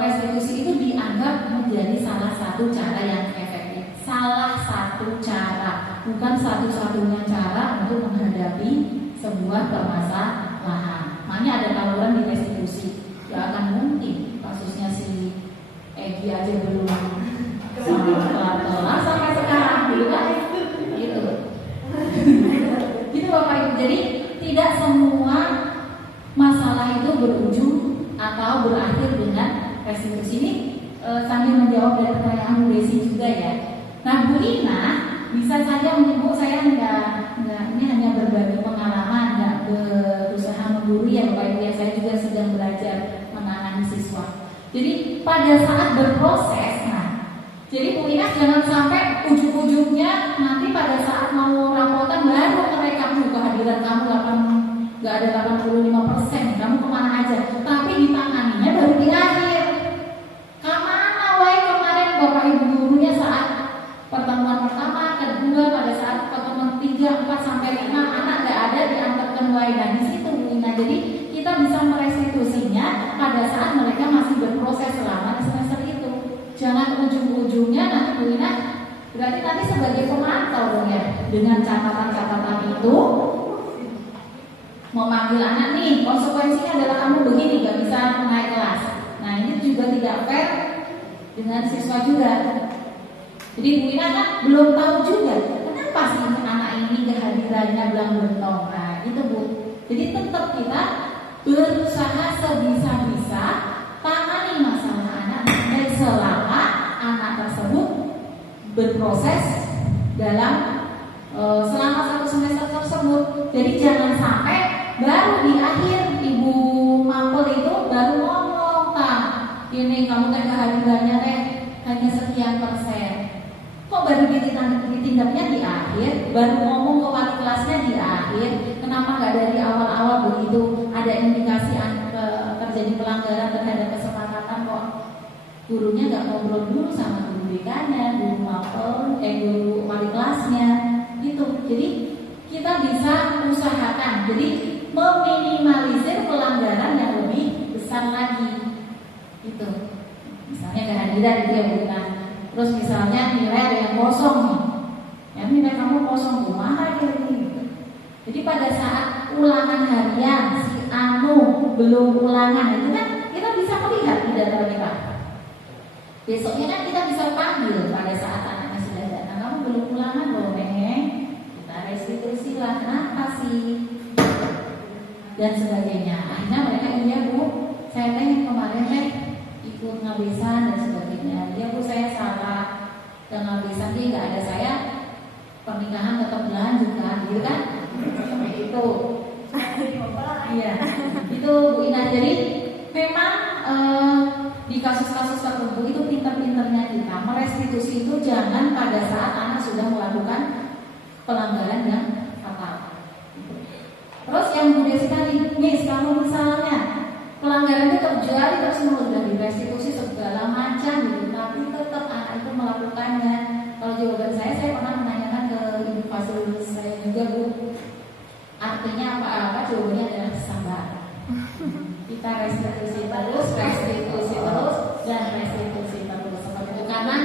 restitusi itu dianggap menjadi salah satu cara yang efektif. Salah satu cara, bukan satu-satunya cara untuk menghadapi sebuah permasalahan. Makanya ada tawaran di restitusi. Gak akan mungkin kasusnya si Egi aja belum kelar sampai sekarang, gitu kan? Gitu. Gitu Bapak Ibu. Jadi tidak semua masalah itu berujung atau berakhir dengan restitusi. Ini sambil menjawab dari pertanyaan Bu Desi juga ya. Nah Bu Ina bisa saja menyebut saya enggak ini hanya berbagi pengalaman, enggak berusaha menggurui ya Bapak Ibu ya. Saya juga sedang belajar menangani siswa. Jadi pada saat berproses, jadi Bu Ina jangan sampai ujung-ujungnya nanti pada saat mau rapotan baru mereka kehadiran kamu nggak ada 85%, kamu kemana aja? Tapi ditanganinya baru di akhir. Kemana wae kemarin Bapak Ibu gurunya saat pertemuan pertama, kedua, pada saat pertemuan 3, 4 sampai 5 anak nggak ada diantarkan wae. Nah di situ Bu Ina. Jadi kita bisa merestitusinya pada saat mereka masih berproses selama di semester itu. Jangan ujung-ujungnya nanti Bu Ina berarti nanti sebagai pemantau dong ya, dengan catatan-catatan itu memanggil anak nih, konsekuensinya adalah kamu begini, gak bisa naik kelas. Nah ini juga tidak fair dengan siswa juga. Jadi Bu Ina kan belum tahu juga kenapa sih anak ini kehadirannya belang bentong. Nah itu Bu. Jadi tetap kita berusaha sebisa-bisa tangani masalah anak dan selama anak tersebut berproses dalam selama 1 semester tersebut. Jadi jangan sampai baru di akhir Ibu Mapel itu baru ngomong, ini kamu teh kehadirannya teh hanya sekian persen. Kok baru ditindaknya di akhir, baru ngomong ke wali kelasnya di akhir. Kenapa nggak dari awal-awal begitu ada indikasi terjadi pelanggaran terhadap kesepakatan, kok gurunya nggak ngobrol dulu sama guru BK-nya, guru Mapel, guru wali kelasnya, gitu. Jadi kita bisa usahakan, jadi meminimalisir pelanggaran yang lebih besar lagi, gitu. Misalnya kehadiran itu ya Bu Ina. Terus misalnya nilai ada yang kosong nih, ya nilai kamu kosong tuh mahal gitu. Jadi pada saat ulangan harian si Anu belum ulangan itu kan kita bisa melihat di data kita. Besoknya kan kita bisa panggil pada saat anaknya sudah datang, kamu belum ulangan loh kita restitusi lah, kenapa sih? Dan sebagainya. Akhirnya mereka iya Bu, saya teh kemarin teh ikut ngabesan dan sebagainya. Iya Bu, saya salah dan ngabesan dia nggak ada saya, pernikahan tetap berlanjut kan, gitu kan? Seperti itu. Iya, itu Bu Ina. Jadi memang di kasus-kasus tertentu itu pinter-pinternya kita merestitusi itu jangan pada saat anak sudah melakukan pelanggaran yang fatal. Terus yang Bu Desi tadi, Miss, kalau misalnya pelanggaran itu terjadi terus menerus dan direstitusi segala macam gitu, tapi tetap anak itu melakukannya. Kalau jawaban saya pernah menanyakan ke ibu fasilitas saya juga Bu, artinya apa? Jawabannya adalah sabar. Kita restitusi terus, dan restitusi terus seperti itu. Karena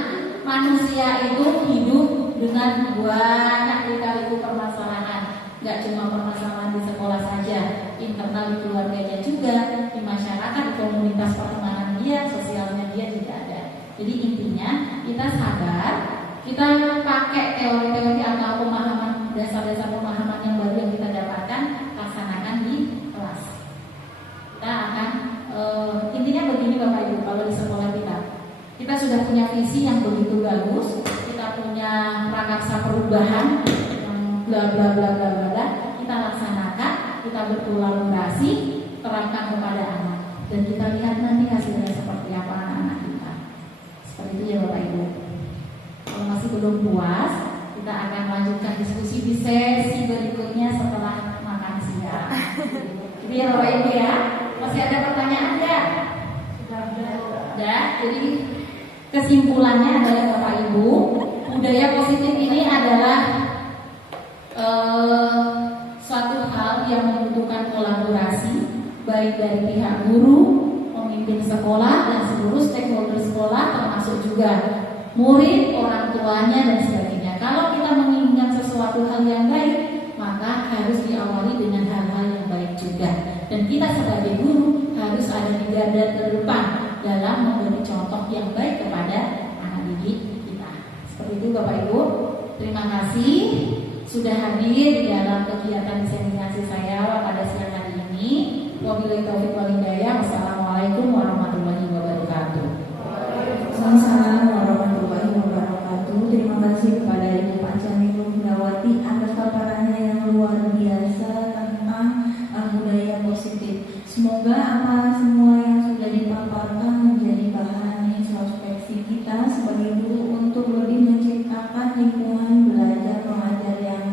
manusia itu hidup dengan banyak lika-liku permasalahan. Nggak cuma permasalahan di sekolah saja, internal di keluarganya juga, di masyarakat, di komunitas pertemanan dia, sosialnya dia juga ada. Jadi intinya kita sadar, kita pakai teori-teori atau pemahaman, dasar-dasar pemahaman yang baru yang kita dapatkan, laksanakan di kelas. Kita akan intinya begini Bapak Ibu, kalau di sekolah kita sudah punya visi yang begitu bagus, kita punya prakarsa perubahan yang bla bla bla bla bla, kita laksanakan, kita berkolaborasi, terapkan kepada anak, dan kita lihat nanti hasilnya seperti apa anak-anak kita. Seperti itu ya Bapak Ibu. Kalau masih belum puas, kita akan lanjutkan diskusi di sesi berikutnya setelah makan siang. Jadi ya Bapak Ibu ya, masih ada pertanyaan ya? Sudah. Jadi kesimpulannya adalah Bapak Ibu, budaya positif ini adalah suatu hal yang membutuhkan kolaborasi baik dari pihak guru, pemimpin sekolah dan seluruh stakeholder sekolah, termasuk juga murid, orang tuanya dan sebagainya. Kalau kita menginginkan sesuatu hal yang baik, maka harus diawali dengan hal-hal yang baik juga. Dan kita sebagai guru harus ada di garda terdepan dalam memberi contoh yang baik kepada anak didik kita. Seperti itu Bapak Ibu. Terima kasih sudah hadir di dalam kegiatan diseminasi saya pada siang hari ini. Wabillahi taufiq wal hidayah. Wassalamualaikum warahmatullahi wabarakatuh. Assalamualaikum warahmatullahi wabarakatuh. Terima kasih kepada Ibu Pancani Nurmawati atas paparannya yang luar biasa tentang budaya positif. Semoga apa semua yang sudah dipaparkan menjadi bahan introspeksi kita sebagai guru untuk lebih menciptakan lingkungan belajar mengajar yang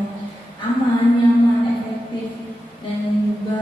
aman, nyaman, efektif, dan juga